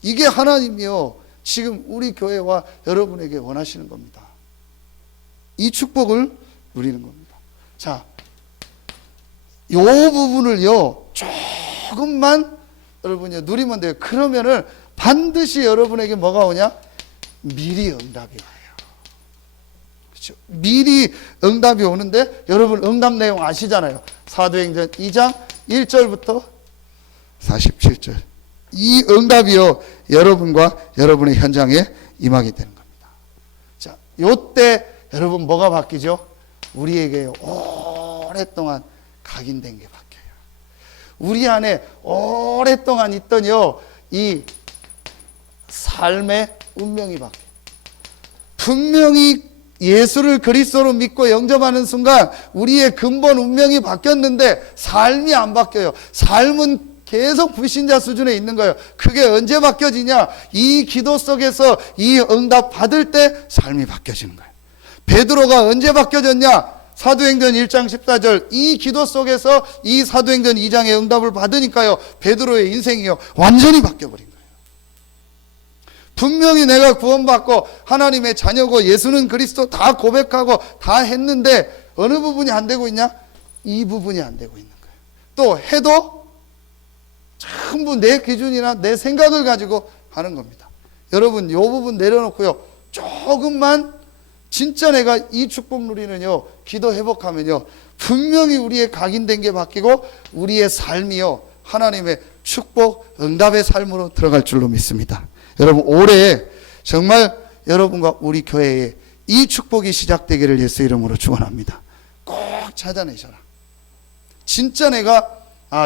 이게 하나님이요 지금 우리 교회와 여러분에게 원하시는 겁니다. 이 축복을 누리는 겁니다. 자, 요 부분을요 조금만 여러분이 누리면 돼요. 그러면은 반드시 여러분에게 뭐가 오냐? 미리 응답이 와요. 그렇죠? 미리 응답이 오는데 여러분 응답 내용 아시잖아요. 사도행전 2장 1절부터 47절. 이 응답이요 여러분과 여러분의 현장에 임하게 되는 겁니다. 자, 요때 여러분 뭐가 바뀌죠? 우리에게 오랫동안 각인된 게 바뀌어요. 우리 안에 오랫동안 있던요 이 삶의 운명이 바뀌어요. 분명히 예수를 그리스도로 믿고 영접하는 순간 우리의 근본 운명이 바뀌었는데 삶이 안 바뀌어요. 삶은 계속 불신자 수준에 있는 거예요. 그게 언제 바뀌어지냐? 이 기도 속에서 이 응답 받을 때 삶이 바뀌어지는 거예요. 베드로가 언제 바뀌어졌냐? 사도행전 1장 14절 이 기도 속에서 이 사도행전 2장의 응답을 받으니까요 베드로의 인생이요 완전히 바뀌어버린 거예요. 분명히 내가 구원받고 하나님의 자녀고 예수는 그리스도 다 고백하고 다 했는데 어느 부분이 안 되고 있냐? 이 부분이 안 되고 있는 거예요. 또 해도 전부 내 기준이나 내 생각을 가지고 하는 겁니다. 여러분 이 부분 내려놓고요 조금만 진짜 내가 이 축복 누리는요 기도 회복하면요 분명히 우리의 각인된 게 바뀌고 우리의 삶이요 하나님의 축복 응답의 삶으로 들어갈 줄로 믿습니다. 여러분 올해 정말 여러분과 우리 교회에 이 축복이 시작되기를 예수 이름으로 축원합니다. 꼭 찾아내셔라. 진짜 내가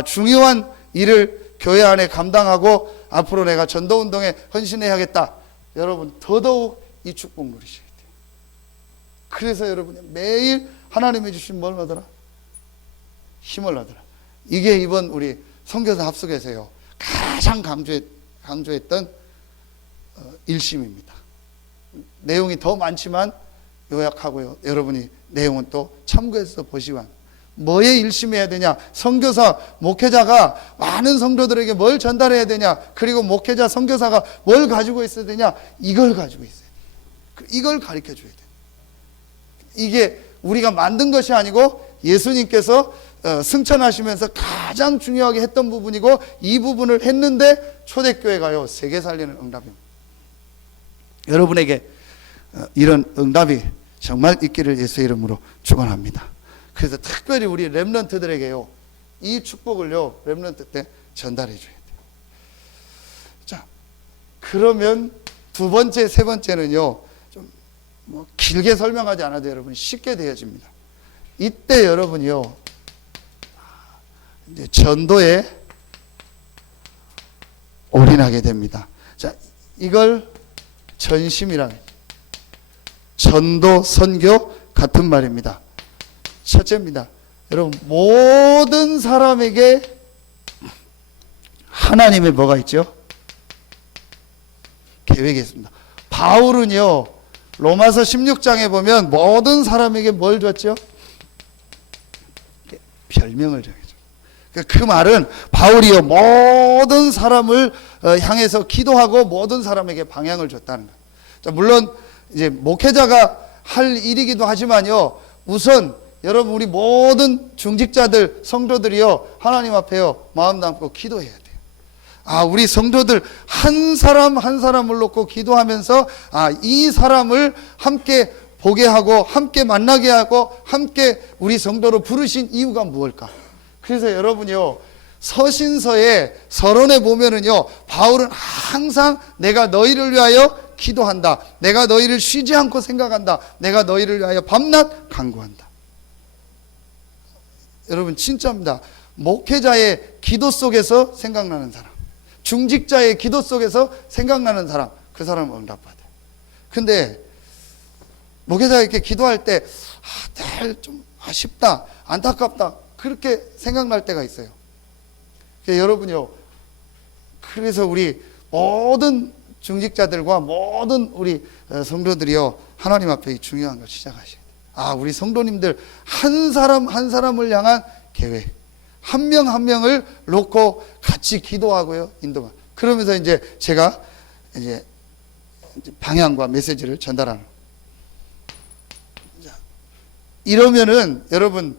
중요한 일을 교회 안에 감당하고 앞으로 내가 전도운동에 헌신해야겠다. 여러분 더더욱 이 축복 누리셔야 돼요. 그래서 여러분이 매일 하나님이 주신 뭘 얻어라? 힘을 얻어라. 이게 이번 우리 선교사 합숙에서요 가장 강조했던 일심입니다. 내용이 더 많지만 요약하고요 여러분이 내용은 또 참고해서 보시면 뭐에 일심해야 되냐? 선교사, 목회자가 많은 성도들에게 뭘 전달해야 되냐? 그리고 목회자, 선교사가 뭘 가지고 있어야 되냐? 이걸 가지고 있어야 돼요. 이걸 가르쳐 줘야 돼요. 이게 우리가 만든 것이 아니고 예수님께서 승천하시면서 가장 중요하게 했던 부분이고 이 부분을 했는데 초대교회가요 세계 살리는 응답입니다. 여러분에게 이런 응답이 정말 있기를 예수의 이름으로 축원합니다. 그래서 특별히 우리 렘넌트들에게요 이 축복을요 렘넌트 때 전달해 줘야 돼요. 자, 그러면 두 번째, 세 번째는요 좀 뭐 길게 설명하지 않아도 여러분 쉽게 되어집니다. 이때 여러분이요 이제 전도에 올인하게 됩니다. 자, 이걸 전심이라 전도 선교 같은 말입니다. 첫째입니다. 여러분 모든 사람에게 하나님의 뭐가 있죠? 계획이 있습니다. 바울은요 로마서 16장에 보면 모든 사람에게 뭘 줬죠? 별명을 정해줘. 그 말은 바울이요 모든 사람을 향해서 기도하고 모든 사람에게 방향을 줬다는 거예요. 자, 물론 이제 목회자가 할 일이기도 하지만요 우선 여러분 우리 모든 중직자들 성도들이요 하나님 앞에요 마음 담고 기도해야 돼요. 우리 성도들 한 사람 한 사람을 놓고 기도하면서 이 사람을 함께 보게 하고 함께 만나게 하고 함께 우리 성도로 부르신 이유가 무엇일까? 그래서 여러분이요 서신서에 서론에 보면은요 바울은 항상 내가 너희를 위하여 기도한다. 내가 너희를 쉬지 않고 생각한다. 내가 너희를 위하여 밤낮 간구한다. 여러분 진짜입니다. 목회자의 기도 속에서 생각나는 사람, 중직자의 기도 속에서 생각나는 사람, 그 사람은 응답받아요. 근데 목회자가 이렇게 기도할 때 좀 아쉽다, 안타깝다 그렇게 생각날 때가 있어요. 여러분요 그래서 우리 모든 중직자들과 모든 우리 성도들이요 하나님 앞에 중요한 걸 시작하셔야 돼요. 우리 성도님들 한 사람 한 사람을 향한 계획, 한 명 한 명을 놓고 같이 기도하고요 인도가. 그러면서 이제 제가 이제 방향과 메시지를 전달하는. 이러면은 여러분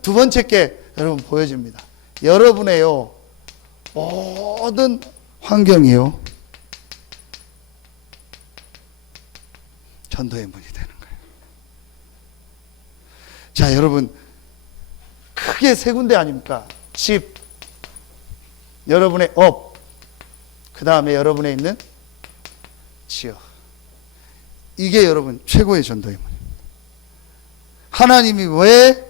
두 번째 게 여러분 보여집니다. 여러분의요 모든 환경이요 전도의 문이 되는 거예요. 자, 여러분, 크게 세 군데 아닙니까? 집, 여러분의 업, 그 다음에 여러분의 있는 지역. 이게 여러분 최고의 전도의 문입니다. 하나님이 왜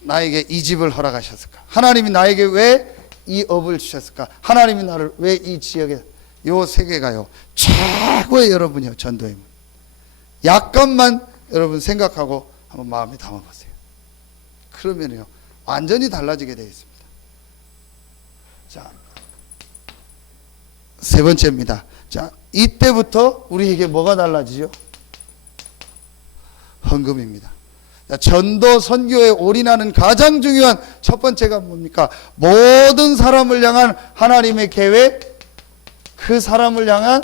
나에게 이 집을 허락하셨을까? 하나님이 나에게 왜 이 업을 주셨을까? 하나님이 나를 왜 이 지역에, 요 세 개가요 최고의 여러분이요 전도의 문. 약간만 여러분 생각하고 한번 마음에 담아보세요. 그러면요 완전히 달라지게 되어 있습니다. 자, 세 번째입니다. 자, 이때부터 우리에게 뭐가 달라지죠? 헌금입니다. 자, 전도 선교에 올인하는 가장 중요한 첫 번째가 뭡니까? 모든 사람을 향한 하나님의 계획, 그 사람을 향한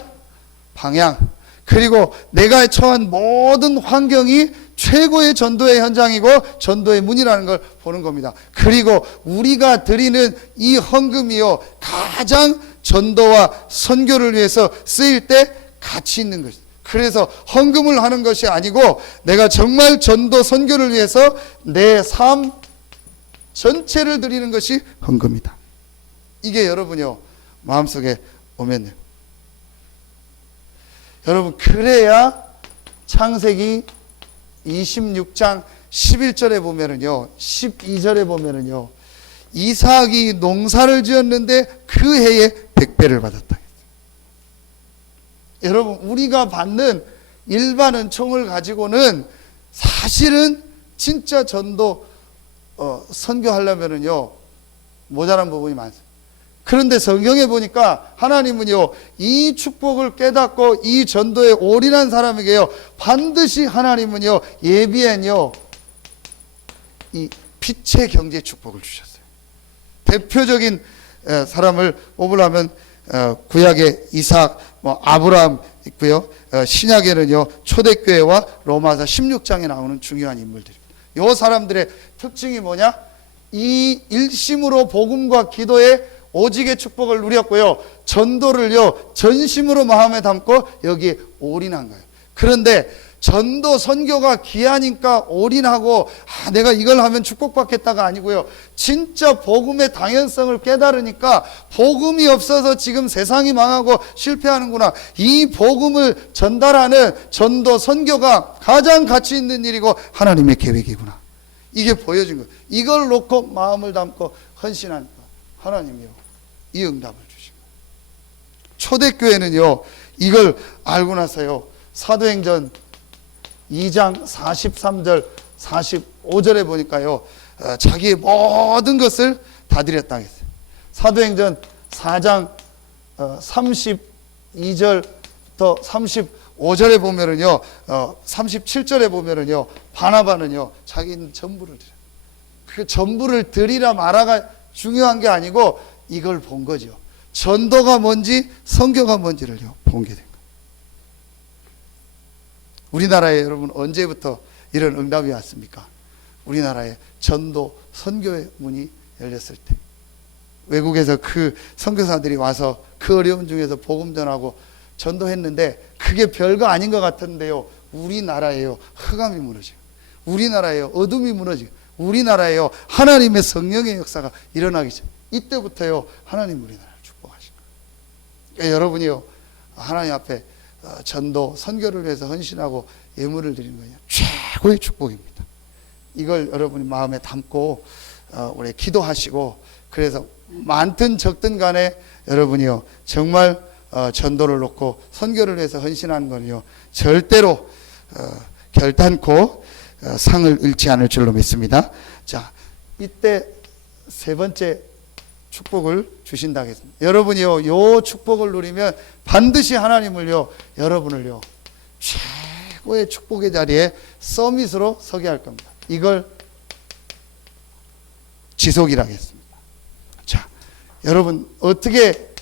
방향, 그리고 내가 처한 모든 환경이 최고의 전도의 현장이고 전도의 문이라는 걸 보는 겁니다. 그리고 우리가 드리는 이 헌금이요 가장 전도와 선교를 위해서 쓰일 때 가치 있는 것입니다. 그래서 헌금을 하는 것이 아니고 내가 정말 전도 선교를 위해서 내 삶 전체를 드리는 것이 헌금이다. 이게 여러분요 마음속에 오면요, 여러분, 그래야 창세기 26장 11절에 보면은요, 12절에 보면은요, 이삭이 농사를 지었는데 그 해에 100배를 받았다. 여러분, 우리가 받는 일반 은총을 가지고는 사실은 진짜 전도 선교하려면은요 모자란 부분이 많습니다. 그런데 성경에 보니까 하나님은요 이 축복을 깨닫고 이 전도에 올인한 사람에게요 반드시 하나님은요 예비엔요 이 빛의 경제 축복을 주셨어요. 대표적인 사람을 뽑으려면 구약에 이삭, 아브라함 있고요. 신약에는요 초대교회와 로마서 16장에 나오는 중요한 인물들입니다. 이 사람들의 특징이 뭐냐? 이 일심으로 복음과 기도에 오직의 축복을 누렸고요, 전도를요 전심으로 마음에 담고 여기에 올인한 거예요. 그런데 전도 선교가 귀하니까 올인하고 내가 이걸 하면 축복받겠다가 아니고요, 진짜 복음의 당연성을 깨달으니까 복음이 없어서 지금 세상이 망하고 실패하는구나, 이 복음을 전달하는 전도 선교가 가장 가치 있는 일이고 하나님의 계획이구나, 이게 보여진 거예요. 이걸 놓고 마음을 담고 헌신하니까 하나님이요 이 응답을 주신 거예요. 초대교회는요 이걸 알고 나서요 사도행전 2장 43절 45절에 보니까요 자기의 모든 것을 다 드렸다 했어요. 사도행전 4장 32절부터 35절에 보면은요 37절에 보면은요 바나바는요 자기는 전부를 드려요. 그 전부를 드리라 말아가 중요한 게 아니고 이걸 본 거죠. 전도가 뭔지 선교가 뭔지를요 본 게 된 거예요. 우리나라에 여러분 언제부터 이런 응답이 왔습니까? 우리나라에 전도 선교의 문이 열렸을 때, 외국에서 그 선교사들이 와서 그 어려운 중에서 복음 전하고 전도했는데 그게 별거 아닌 것 같은데요 우리나라에요 흑암이 무너지고, 우리나라에요 어둠이 무너지고, 우리나라에요 하나님의 성령의 역사가 일어나기 전, 이때부터요 하나님 우리나라를 축복하신 거예요. 그러니까 여러분이요 하나님 앞에 전도 선교를 위해서 헌신하고 예물을 드리는 거예요 최고의 축복입니다. 이걸 여러분이 마음에 담고 우리 기도하시고, 그래서 많든 적든 간에 여러분이요 정말 전도를 놓고 선교를 위해서 헌신하는 거는요 절대로 결단코 상을 잃지 않을 줄로 믿습니다. 자, 이때 세 번째 축복을 주신다 하겠습니다. 여러분이요 요 축복을 누리면 반드시 하나님을요 여러분을요 최고의 축복의 자리에 서밋으로 서게 할 겁니다. 이걸 지속이라 하겠습니다. 자, 여러분 어떻게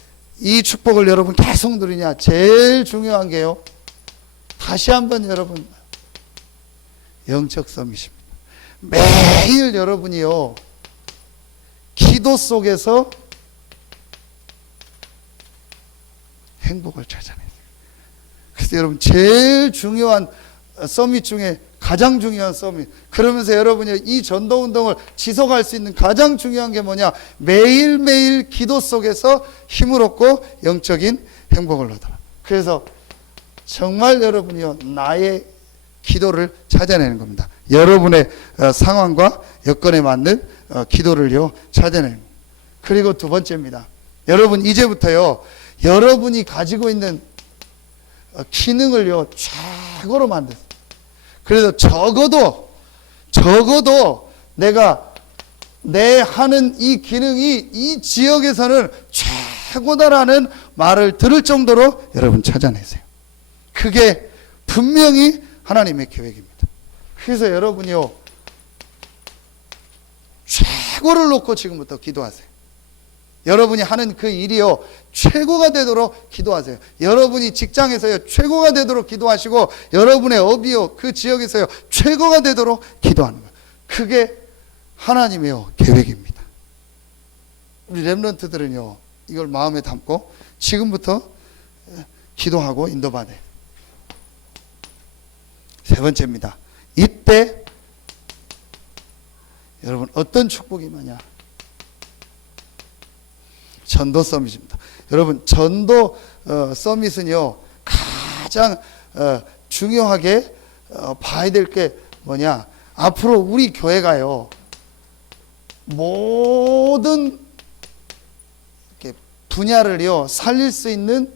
이 축복을 여러분 계속 누리냐? 제일 중요한 게요 다시 한번 여러분 영적 서밋입니다. 매일 여러분이요 기도 속에서 행복을 찾아내세요. 그래서 여러분 제일 중요한 서밋 중에 가장 중요한 서밋, 그러면서 여러분이 이 전도운동을 지속할 수 있는 가장 중요한 게 뭐냐, 매일매일 기도 속에서 힘을 얻고 영적인 행복을 얻어라. 그래서 정말 여러분이요, 나의 기도를 찾아내는 겁니다. 여러분의 상황과 여건에 맞는 기도를요 찾아내는 겁니다. 그리고 두 번째입니다. 여러분 이제부터요, 여러분이 가지고 있는 기능을요 최고로 만드세요. 그래서 적어도 내가 내 하는 이 기능이 이 지역에서는 최고다라는 말을 들을 정도로 여러분 찾아내세요. 그게 분명히 하나님의 계획입니다. 그래서 여러분이요, 최고를 놓고 지금부터 기도하세요. 여러분이 하는 그 일이요 최고가 되도록 기도하세요. 여러분이 직장에서요 최고가 되도록 기도하시고, 여러분의 업이요 그 지역에서요 최고가 되도록 기도하는 거예요. 그게 하나님의 계획입니다. 우리 렘넌트들은요 이걸 마음에 담고 지금부터 기도하고 인도받아요. 세 번째입니다. 이때 여러분 어떤 축복이 뭐냐, 전도 서밋입니다. 여러분 전도 서밋은요 가장 중요하게 봐야 될 게 뭐냐, 앞으로 우리 교회가요 모든 분야를요 살릴 수 있는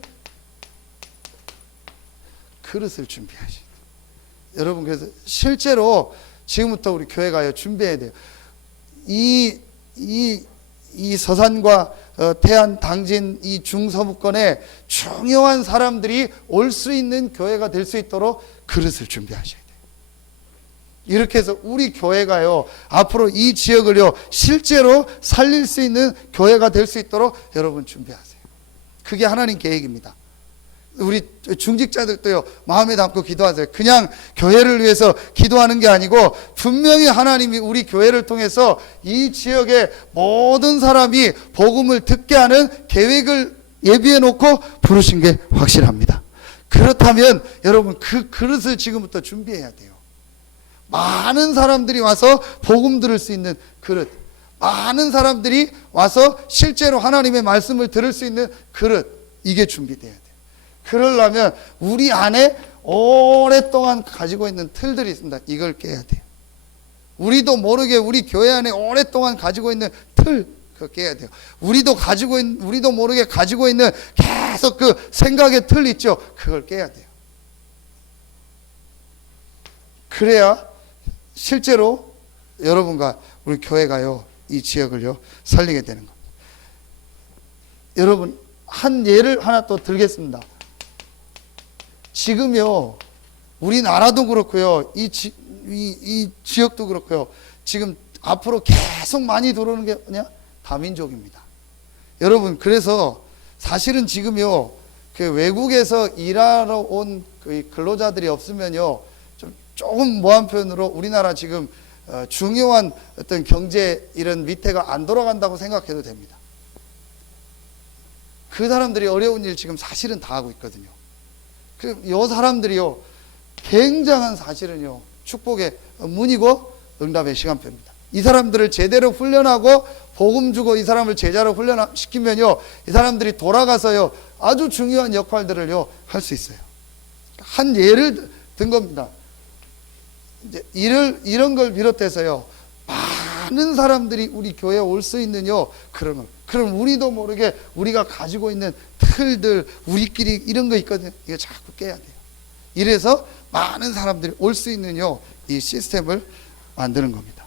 그릇을 준비하셔야 돼요. 여러분 그래서 실제로 지금부터 우리 교회가요 준비해야 돼요. 이 서산과 태안, 당진 이 중서부권에 중요한 사람들이 올 수 있는 교회가 될 수 있도록 그릇을 준비하셔야 돼요. 이렇게 해서 우리 교회가요 앞으로 이 지역을요 실제로 살릴 수 있는 교회가 될 수 있도록 여러분 준비하세요. 그게 하나님 계획입니다. 우리 중직자들도요 마음에 담고 기도하세요. 그냥 교회를 위해서 기도하는 게 아니고 분명히 하나님이 우리 교회를 통해서 이 지역의 모든 사람이 복음을 듣게 하는 계획을 예비해 놓고 부르신 게 확실합니다. 그렇다면 여러분 그 그릇을 지금부터 준비해야 돼요. 많은 사람들이 와서 복음 들을 수 있는 그릇, 많은 사람들이 와서 실제로 하나님의 말씀을 들을 수 있는 그릇, 이게 준비돼야 돼요. 그러려면 우리 안에 오랫동안 가지고 있는 틀들이 있습니다. 이걸 깨야 돼요. 우리도 모르게 우리 교회 안에 오랫동안 가지고 있는 틀, 그거 깨야 돼요. 우리도 모르게 가지고 있는 계속 그 생각의 틀 있죠. 그걸 깨야 돼요. 그래야 실제로 여러분과 우리 교회가요 이 지역을요 살리게 되는 겁니다. 여러분 한 예를 하나 또 들겠습니다. 지금요 우리나라도 그렇고요 이 지역도 그렇고요 지금 앞으로 계속 많이 들어오는 게 뭐냐, 다민족입니다. 여러분 그래서 사실은 지금요 그 외국에서 일하러 온 그 근로자들이 없으면요 조금 모한 표현으로 우리나라 지금 중요한 어떤 경제 이런 밑에가 안 돌아간다고 생각해도 됩니다. 그 사람들이 어려운 일 지금 사실은 다 하고 있거든요. 이 사람들이요 굉장한 사실은요 축복의 문이고 응답의 시간표입니다. 이 사람들을 제대로 훈련하고 복음 주고 이 사람을 제자로 훈련시키면요 이 사람들이 돌아가서요 아주 중요한 역할들을요 할 수 있어요. 한 예를 든 겁니다. 이제 이런 걸 비롯해서요 많은 사람들이 우리 교회에 올 수 있는요 그런 걸, 그럼 우리도 모르게 우리가 가지고 있는 틀들, 우리끼리 이런 거 있거든요. 이거 자꾸 깨야 돼요. 이래서 많은 사람들이 올 수 있는요 이 시스템을 만드는 겁니다.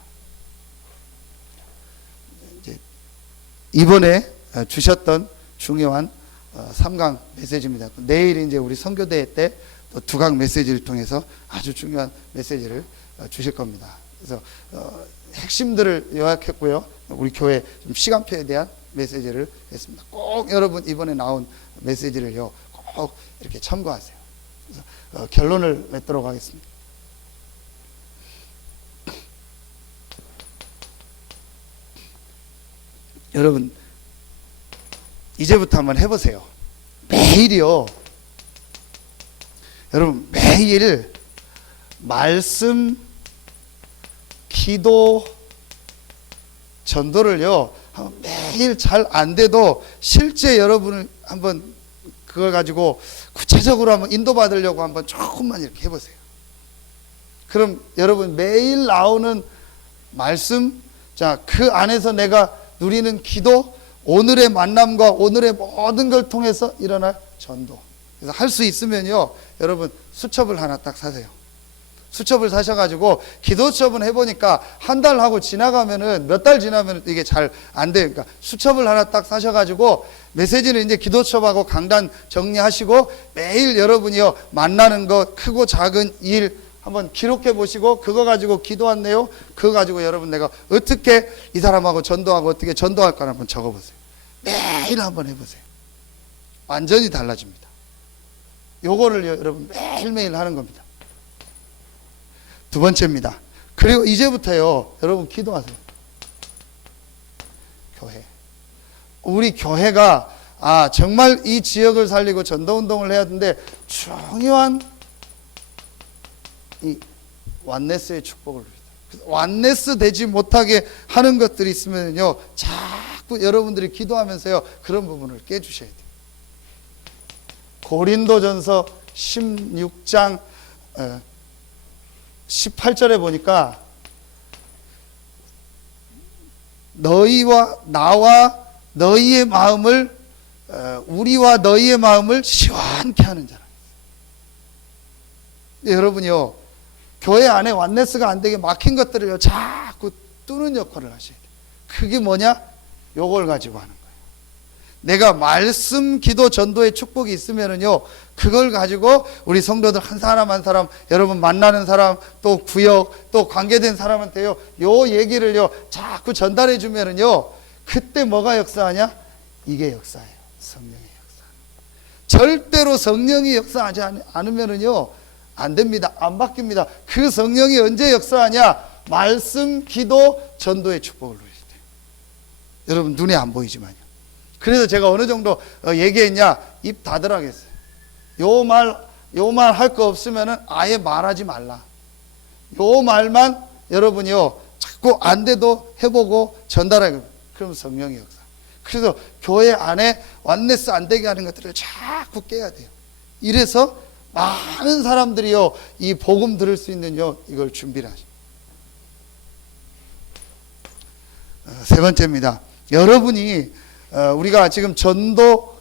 이제 이번에 주셨던 중요한 3강 메시지입니다. 내일 이제 우리 선교대회 때 또 2강 메시지를 통해서 아주 중요한 메시지를 주실 겁니다. 그래서 핵심들을 요약했고요. 우리 교회 좀 시간표에 대한 메시지를 했습니다. 꼭 여러분 이번에 나온 메시지를요 꼭 이렇게 참고하세요. 그래서 결론을 맺도록 하겠습니다. 여러분 이제부터 한번 해보세요. 매일이요. 여러분 매일 말씀, 기도, 전도를요 매일 잘 안 돼도 실제 여러분을 한번 그걸 가지고 구체적으로 한번 인도받으려고 한번 조금만 이렇게 해보세요. 그럼 여러분 매일 나오는 말씀, 자, 그 안에서 내가 누리는 기도, 오늘의 만남과 오늘의 모든 걸 통해서 일어날 전도. 그래서 할 수 있으면요 여러분 수첩을 하나 딱 사세요. 수첩을 사셔가지고 기도 수첩은 해보니까 한 달 하고 지나가면은 몇 달 지나면 이게 잘 안 돼요. 그러니까 수첩을 하나 딱 사셔가지고 메시지는 이제 기도 수첩하고 강단 정리하시고 매일 여러분이요 만나는 것 크고 작은 일 한번 기록해 보시고 그거 가지고 기도한 내용 그거 가지고 여러분 내가 어떻게 이 사람하고 전도하고 어떻게 전도할까 한번 적어보세요. 매일 한번 해보세요. 완전히 달라집니다. 요거를 여러분 매일매일 하는 겁니다. 두 번째입니다. 그리고 이제부터요 여러분 기도하세요. 교회, 우리 교회가 정말 이 지역을 살리고 전도운동을 해야 되는데 중요한 이 완네스의 축복을 누리다. 완네스 되지 못하게 하는 것들이 있으면요 자꾸 여러분들이 기도하면서요 그런 부분을 깨주셔야 돼요. 고린도전서 16장 18절에 보니까 너희와 나와 너희의 마음을 우리와 너희의 마음을 시원케 하는 자라. 여러분이요 교회 안에 완네스가 안 되게 막힌 것들을요 자꾸 뚫는 역할을 하셔야 돼요. 그게 뭐냐? 요걸 가지고 하는 거예요. 내가 말씀, 기도, 전도의 축복이 있으면은요 그걸 가지고 우리 성도들 한 사람 한 사람 여러분 만나는 사람 또 구역 또 관계된 사람한테요 요 얘기를요 자꾸 전달해 주면은요 그때 뭐가 역사하냐? 이게 역사예요. 성령의 역사. 절대로 성령이 역사하지 않으면은요 안 됩니다. 안 바뀝니다. 그 성령이 언제 역사하냐? 말씀, 기도, 전도의 축복을 누릴 때. 여러분 눈에 안 보이지만요. 그래서 제가 어느 정도 얘기했냐? 입 닫으라겠어요. 요 말 할 거 없으면은 아예 말하지 말라. 요 말만 여러분이요 자꾸 안 돼도 해보고 전달하게. 그럼 성령의 역사. 그래서 교회 안에 완네스 안 되게 하는 것들을 자꾸 깨야 돼요. 이래서 많은 사람들이요 이 복음 들을 수 있는요 이걸 준비를 하십니다. 세 번째입니다. 여러분이 우리가 지금 전도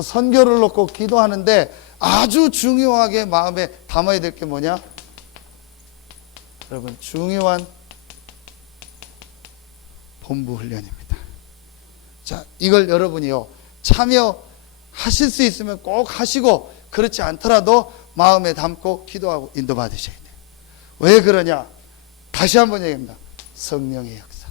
선교를 놓고 기도하는데 아주 중요하게 마음에 담아야 될 게 뭐냐? 여러분 중요한 본부 훈련입니다. 자, 이걸 여러분이요 참여하실 수 있으면 꼭 하시고 그렇지 않더라도 마음에 담고 기도하고 인도받으셔야 돼요. 왜 그러냐? 다시 한번 얘기합니다. 성령의 역사.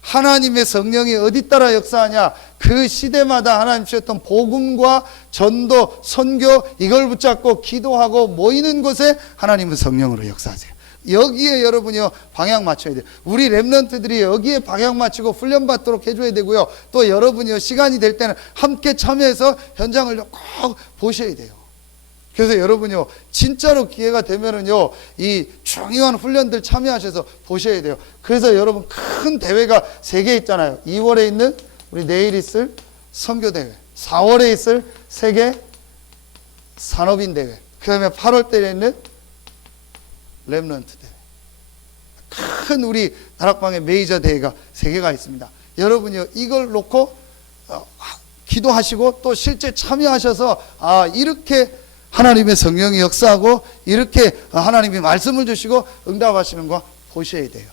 하나님의 성령이 어디 따라 역사하냐? 그 시대마다 하나님 주셨던 복음과 전도, 선교 이걸 붙잡고 기도하고 모이는 곳에 하나님은 성령으로 역사하세요. 여기에 여러분이요 방향 맞춰야 돼요. 우리 랩런트들이 여기에 방향 맞추고 훈련받도록 해줘야 되고요. 또 여러분이요 시간이 될 때는 함께 참여해서 현장을 꼭 보셔야 돼요. 그래서 여러분요 진짜로 기회가 되면은요 이 중요한 훈련들 참여하셔서 보셔야 돼요. 그래서 여러분 큰 대회가 3개 있잖아요. 2월에 있는 우리 내일 있을 선교대회, 4월에 있을 세계 산업인 대회, 그 다음에 8월 달에 있는 랩런트 대회. 큰 우리 다락방의 메이저 대회가 3개가 있습니다. 여러분이요 이걸 놓고 기도하시고 또 실제 참여하셔서 이렇게 하나님의 성령이 역사하고 이렇게 하나님이 말씀을 주시고 응답하시는 거 보셔야 돼요.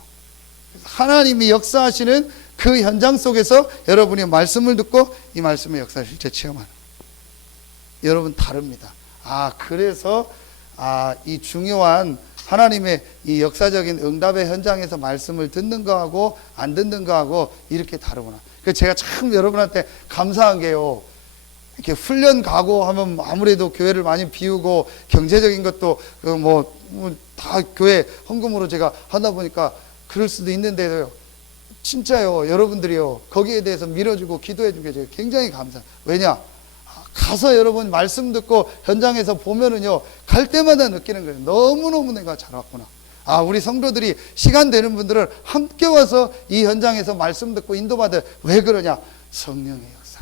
하나님이 역사하시는 그 현장 속에서 여러분이 말씀을 듣고 이 말씀의 역사를 실제 체험하는 여러분 다릅니다. 그래서 이 중요한 하나님의 이 역사적인 응답의 현장에서 말씀을 듣는 거하고 안 듣는 거하고 이렇게 다르구나. 그래서 제가 참 여러분한테 감사한 게요. 이렇게 훈련 가고 하면 아무래도 교회를 많이 비우고 경제적인 것도 다 교회 헌금으로 제가 하다 보니까 그럴 수도 있는데요. 진짜요. 여러분들이요. 거기에 대해서 밀어주고 기도해주게 제가 굉장히 감사해요. 왜냐? 가서 여러분 말씀 듣고 현장에서 보면은요, 갈 때마다 느끼는 거예요. 너무너무 내가 잘 왔구나. 우리 성도들이 시간 되는 분들은 함께 와서 이 현장에서 말씀 듣고 인도받아. 왜 그러냐? 성령의 역사.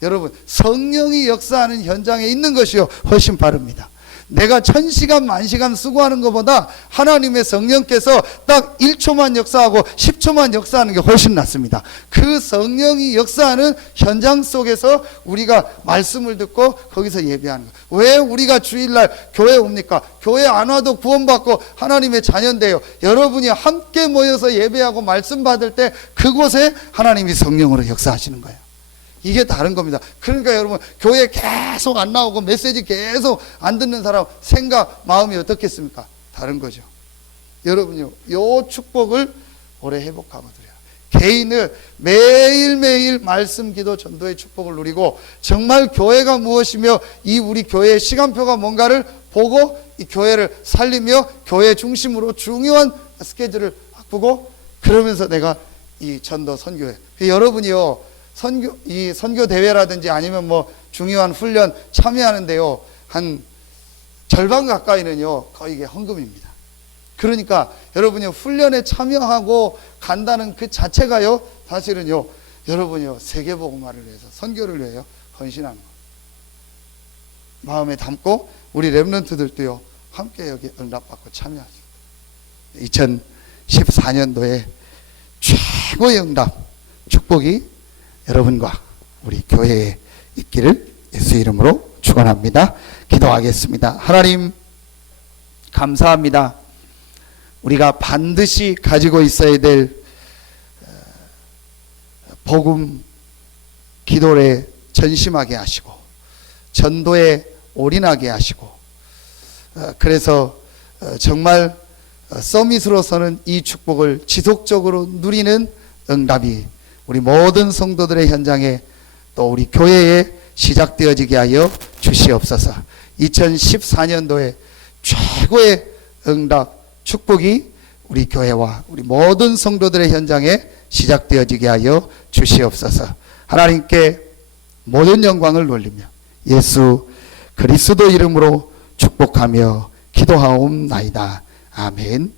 여러분, 성령이 역사하는 현장에 있는 것이요, 훨씬 바릅니다. 내가 1000시간 만시간 수고하는 것보다 하나님의 성령께서 딱 1초만 역사하고 10초만 역사하는 게 훨씬 낫습니다. 그 성령이 역사하는 현장 속에서 우리가 말씀을 듣고 거기서 예배하는 거예요. 왜 우리가 주일날 교회 옵니까? 교회 안 와도 구원받고 하나님의 자녀인데요, 여러분이 함께 모여서 예배하고 말씀 받을 때 그곳에 하나님이 성령으로 역사하시는 거예요. 이게 다른 겁니다. 그러니까 여러분, 교회 계속 안 나오고 메시지 계속 안 듣는 사람 생각, 마음이 어떻겠습니까? 다른 거죠. 여러분요, 요 축복을 올해 회복하고 드려요. 개인을 매일매일 말씀, 기도, 전도의 축복을 누리고, 정말 교회가 무엇이며 이 우리 교회의 시간표가 뭔가를 보고 이 교회를 살리며 교회 중심으로 중요한 스케줄을 바꾸고, 그러면서 내가 이 전도 선교회, 여러분이요, 선교 대회라든지 아니면 뭐 중요한 훈련 참여하는데요, 한 절반 가까이는요, 거의 이게 헌금입니다. 그러니까 여러분이 훈련에 참여하고 간다는 그 자체가요, 사실은요, 여러분이요, 세계복음화를 위해서, 선교를 위해서 헌신하는 거. 마음에 담고 우리 렘넌트들도요, 함께 여기 응답받고 참여하십니다. 2014년도에 최고의 응답, 축복이 여러분과 우리 교회에 있기를 예수 이름으로 축원합니다. 기도하겠습니다. 하나님, 감사합니다. 우리가 반드시 가지고 있어야 될 복음, 기도에 전심하게 하시고 전도에 올인하게 하시고, 그래서 정말 서밋으로서는 이 축복을 지속적으로 누리는 응답이 우리 모든 성도들의 현장에, 또 우리 교회에 시작되어지게 하여 주시옵소서. 2014년도에 최고의 응답, 축복이 우리 교회와 우리 모든 성도들의 현장에 시작되어지게 하여 주시옵소서. 하나님께 모든 영광을 돌리며 예수 그리스도 이름으로 축복하며 기도하옵나이다. 아멘.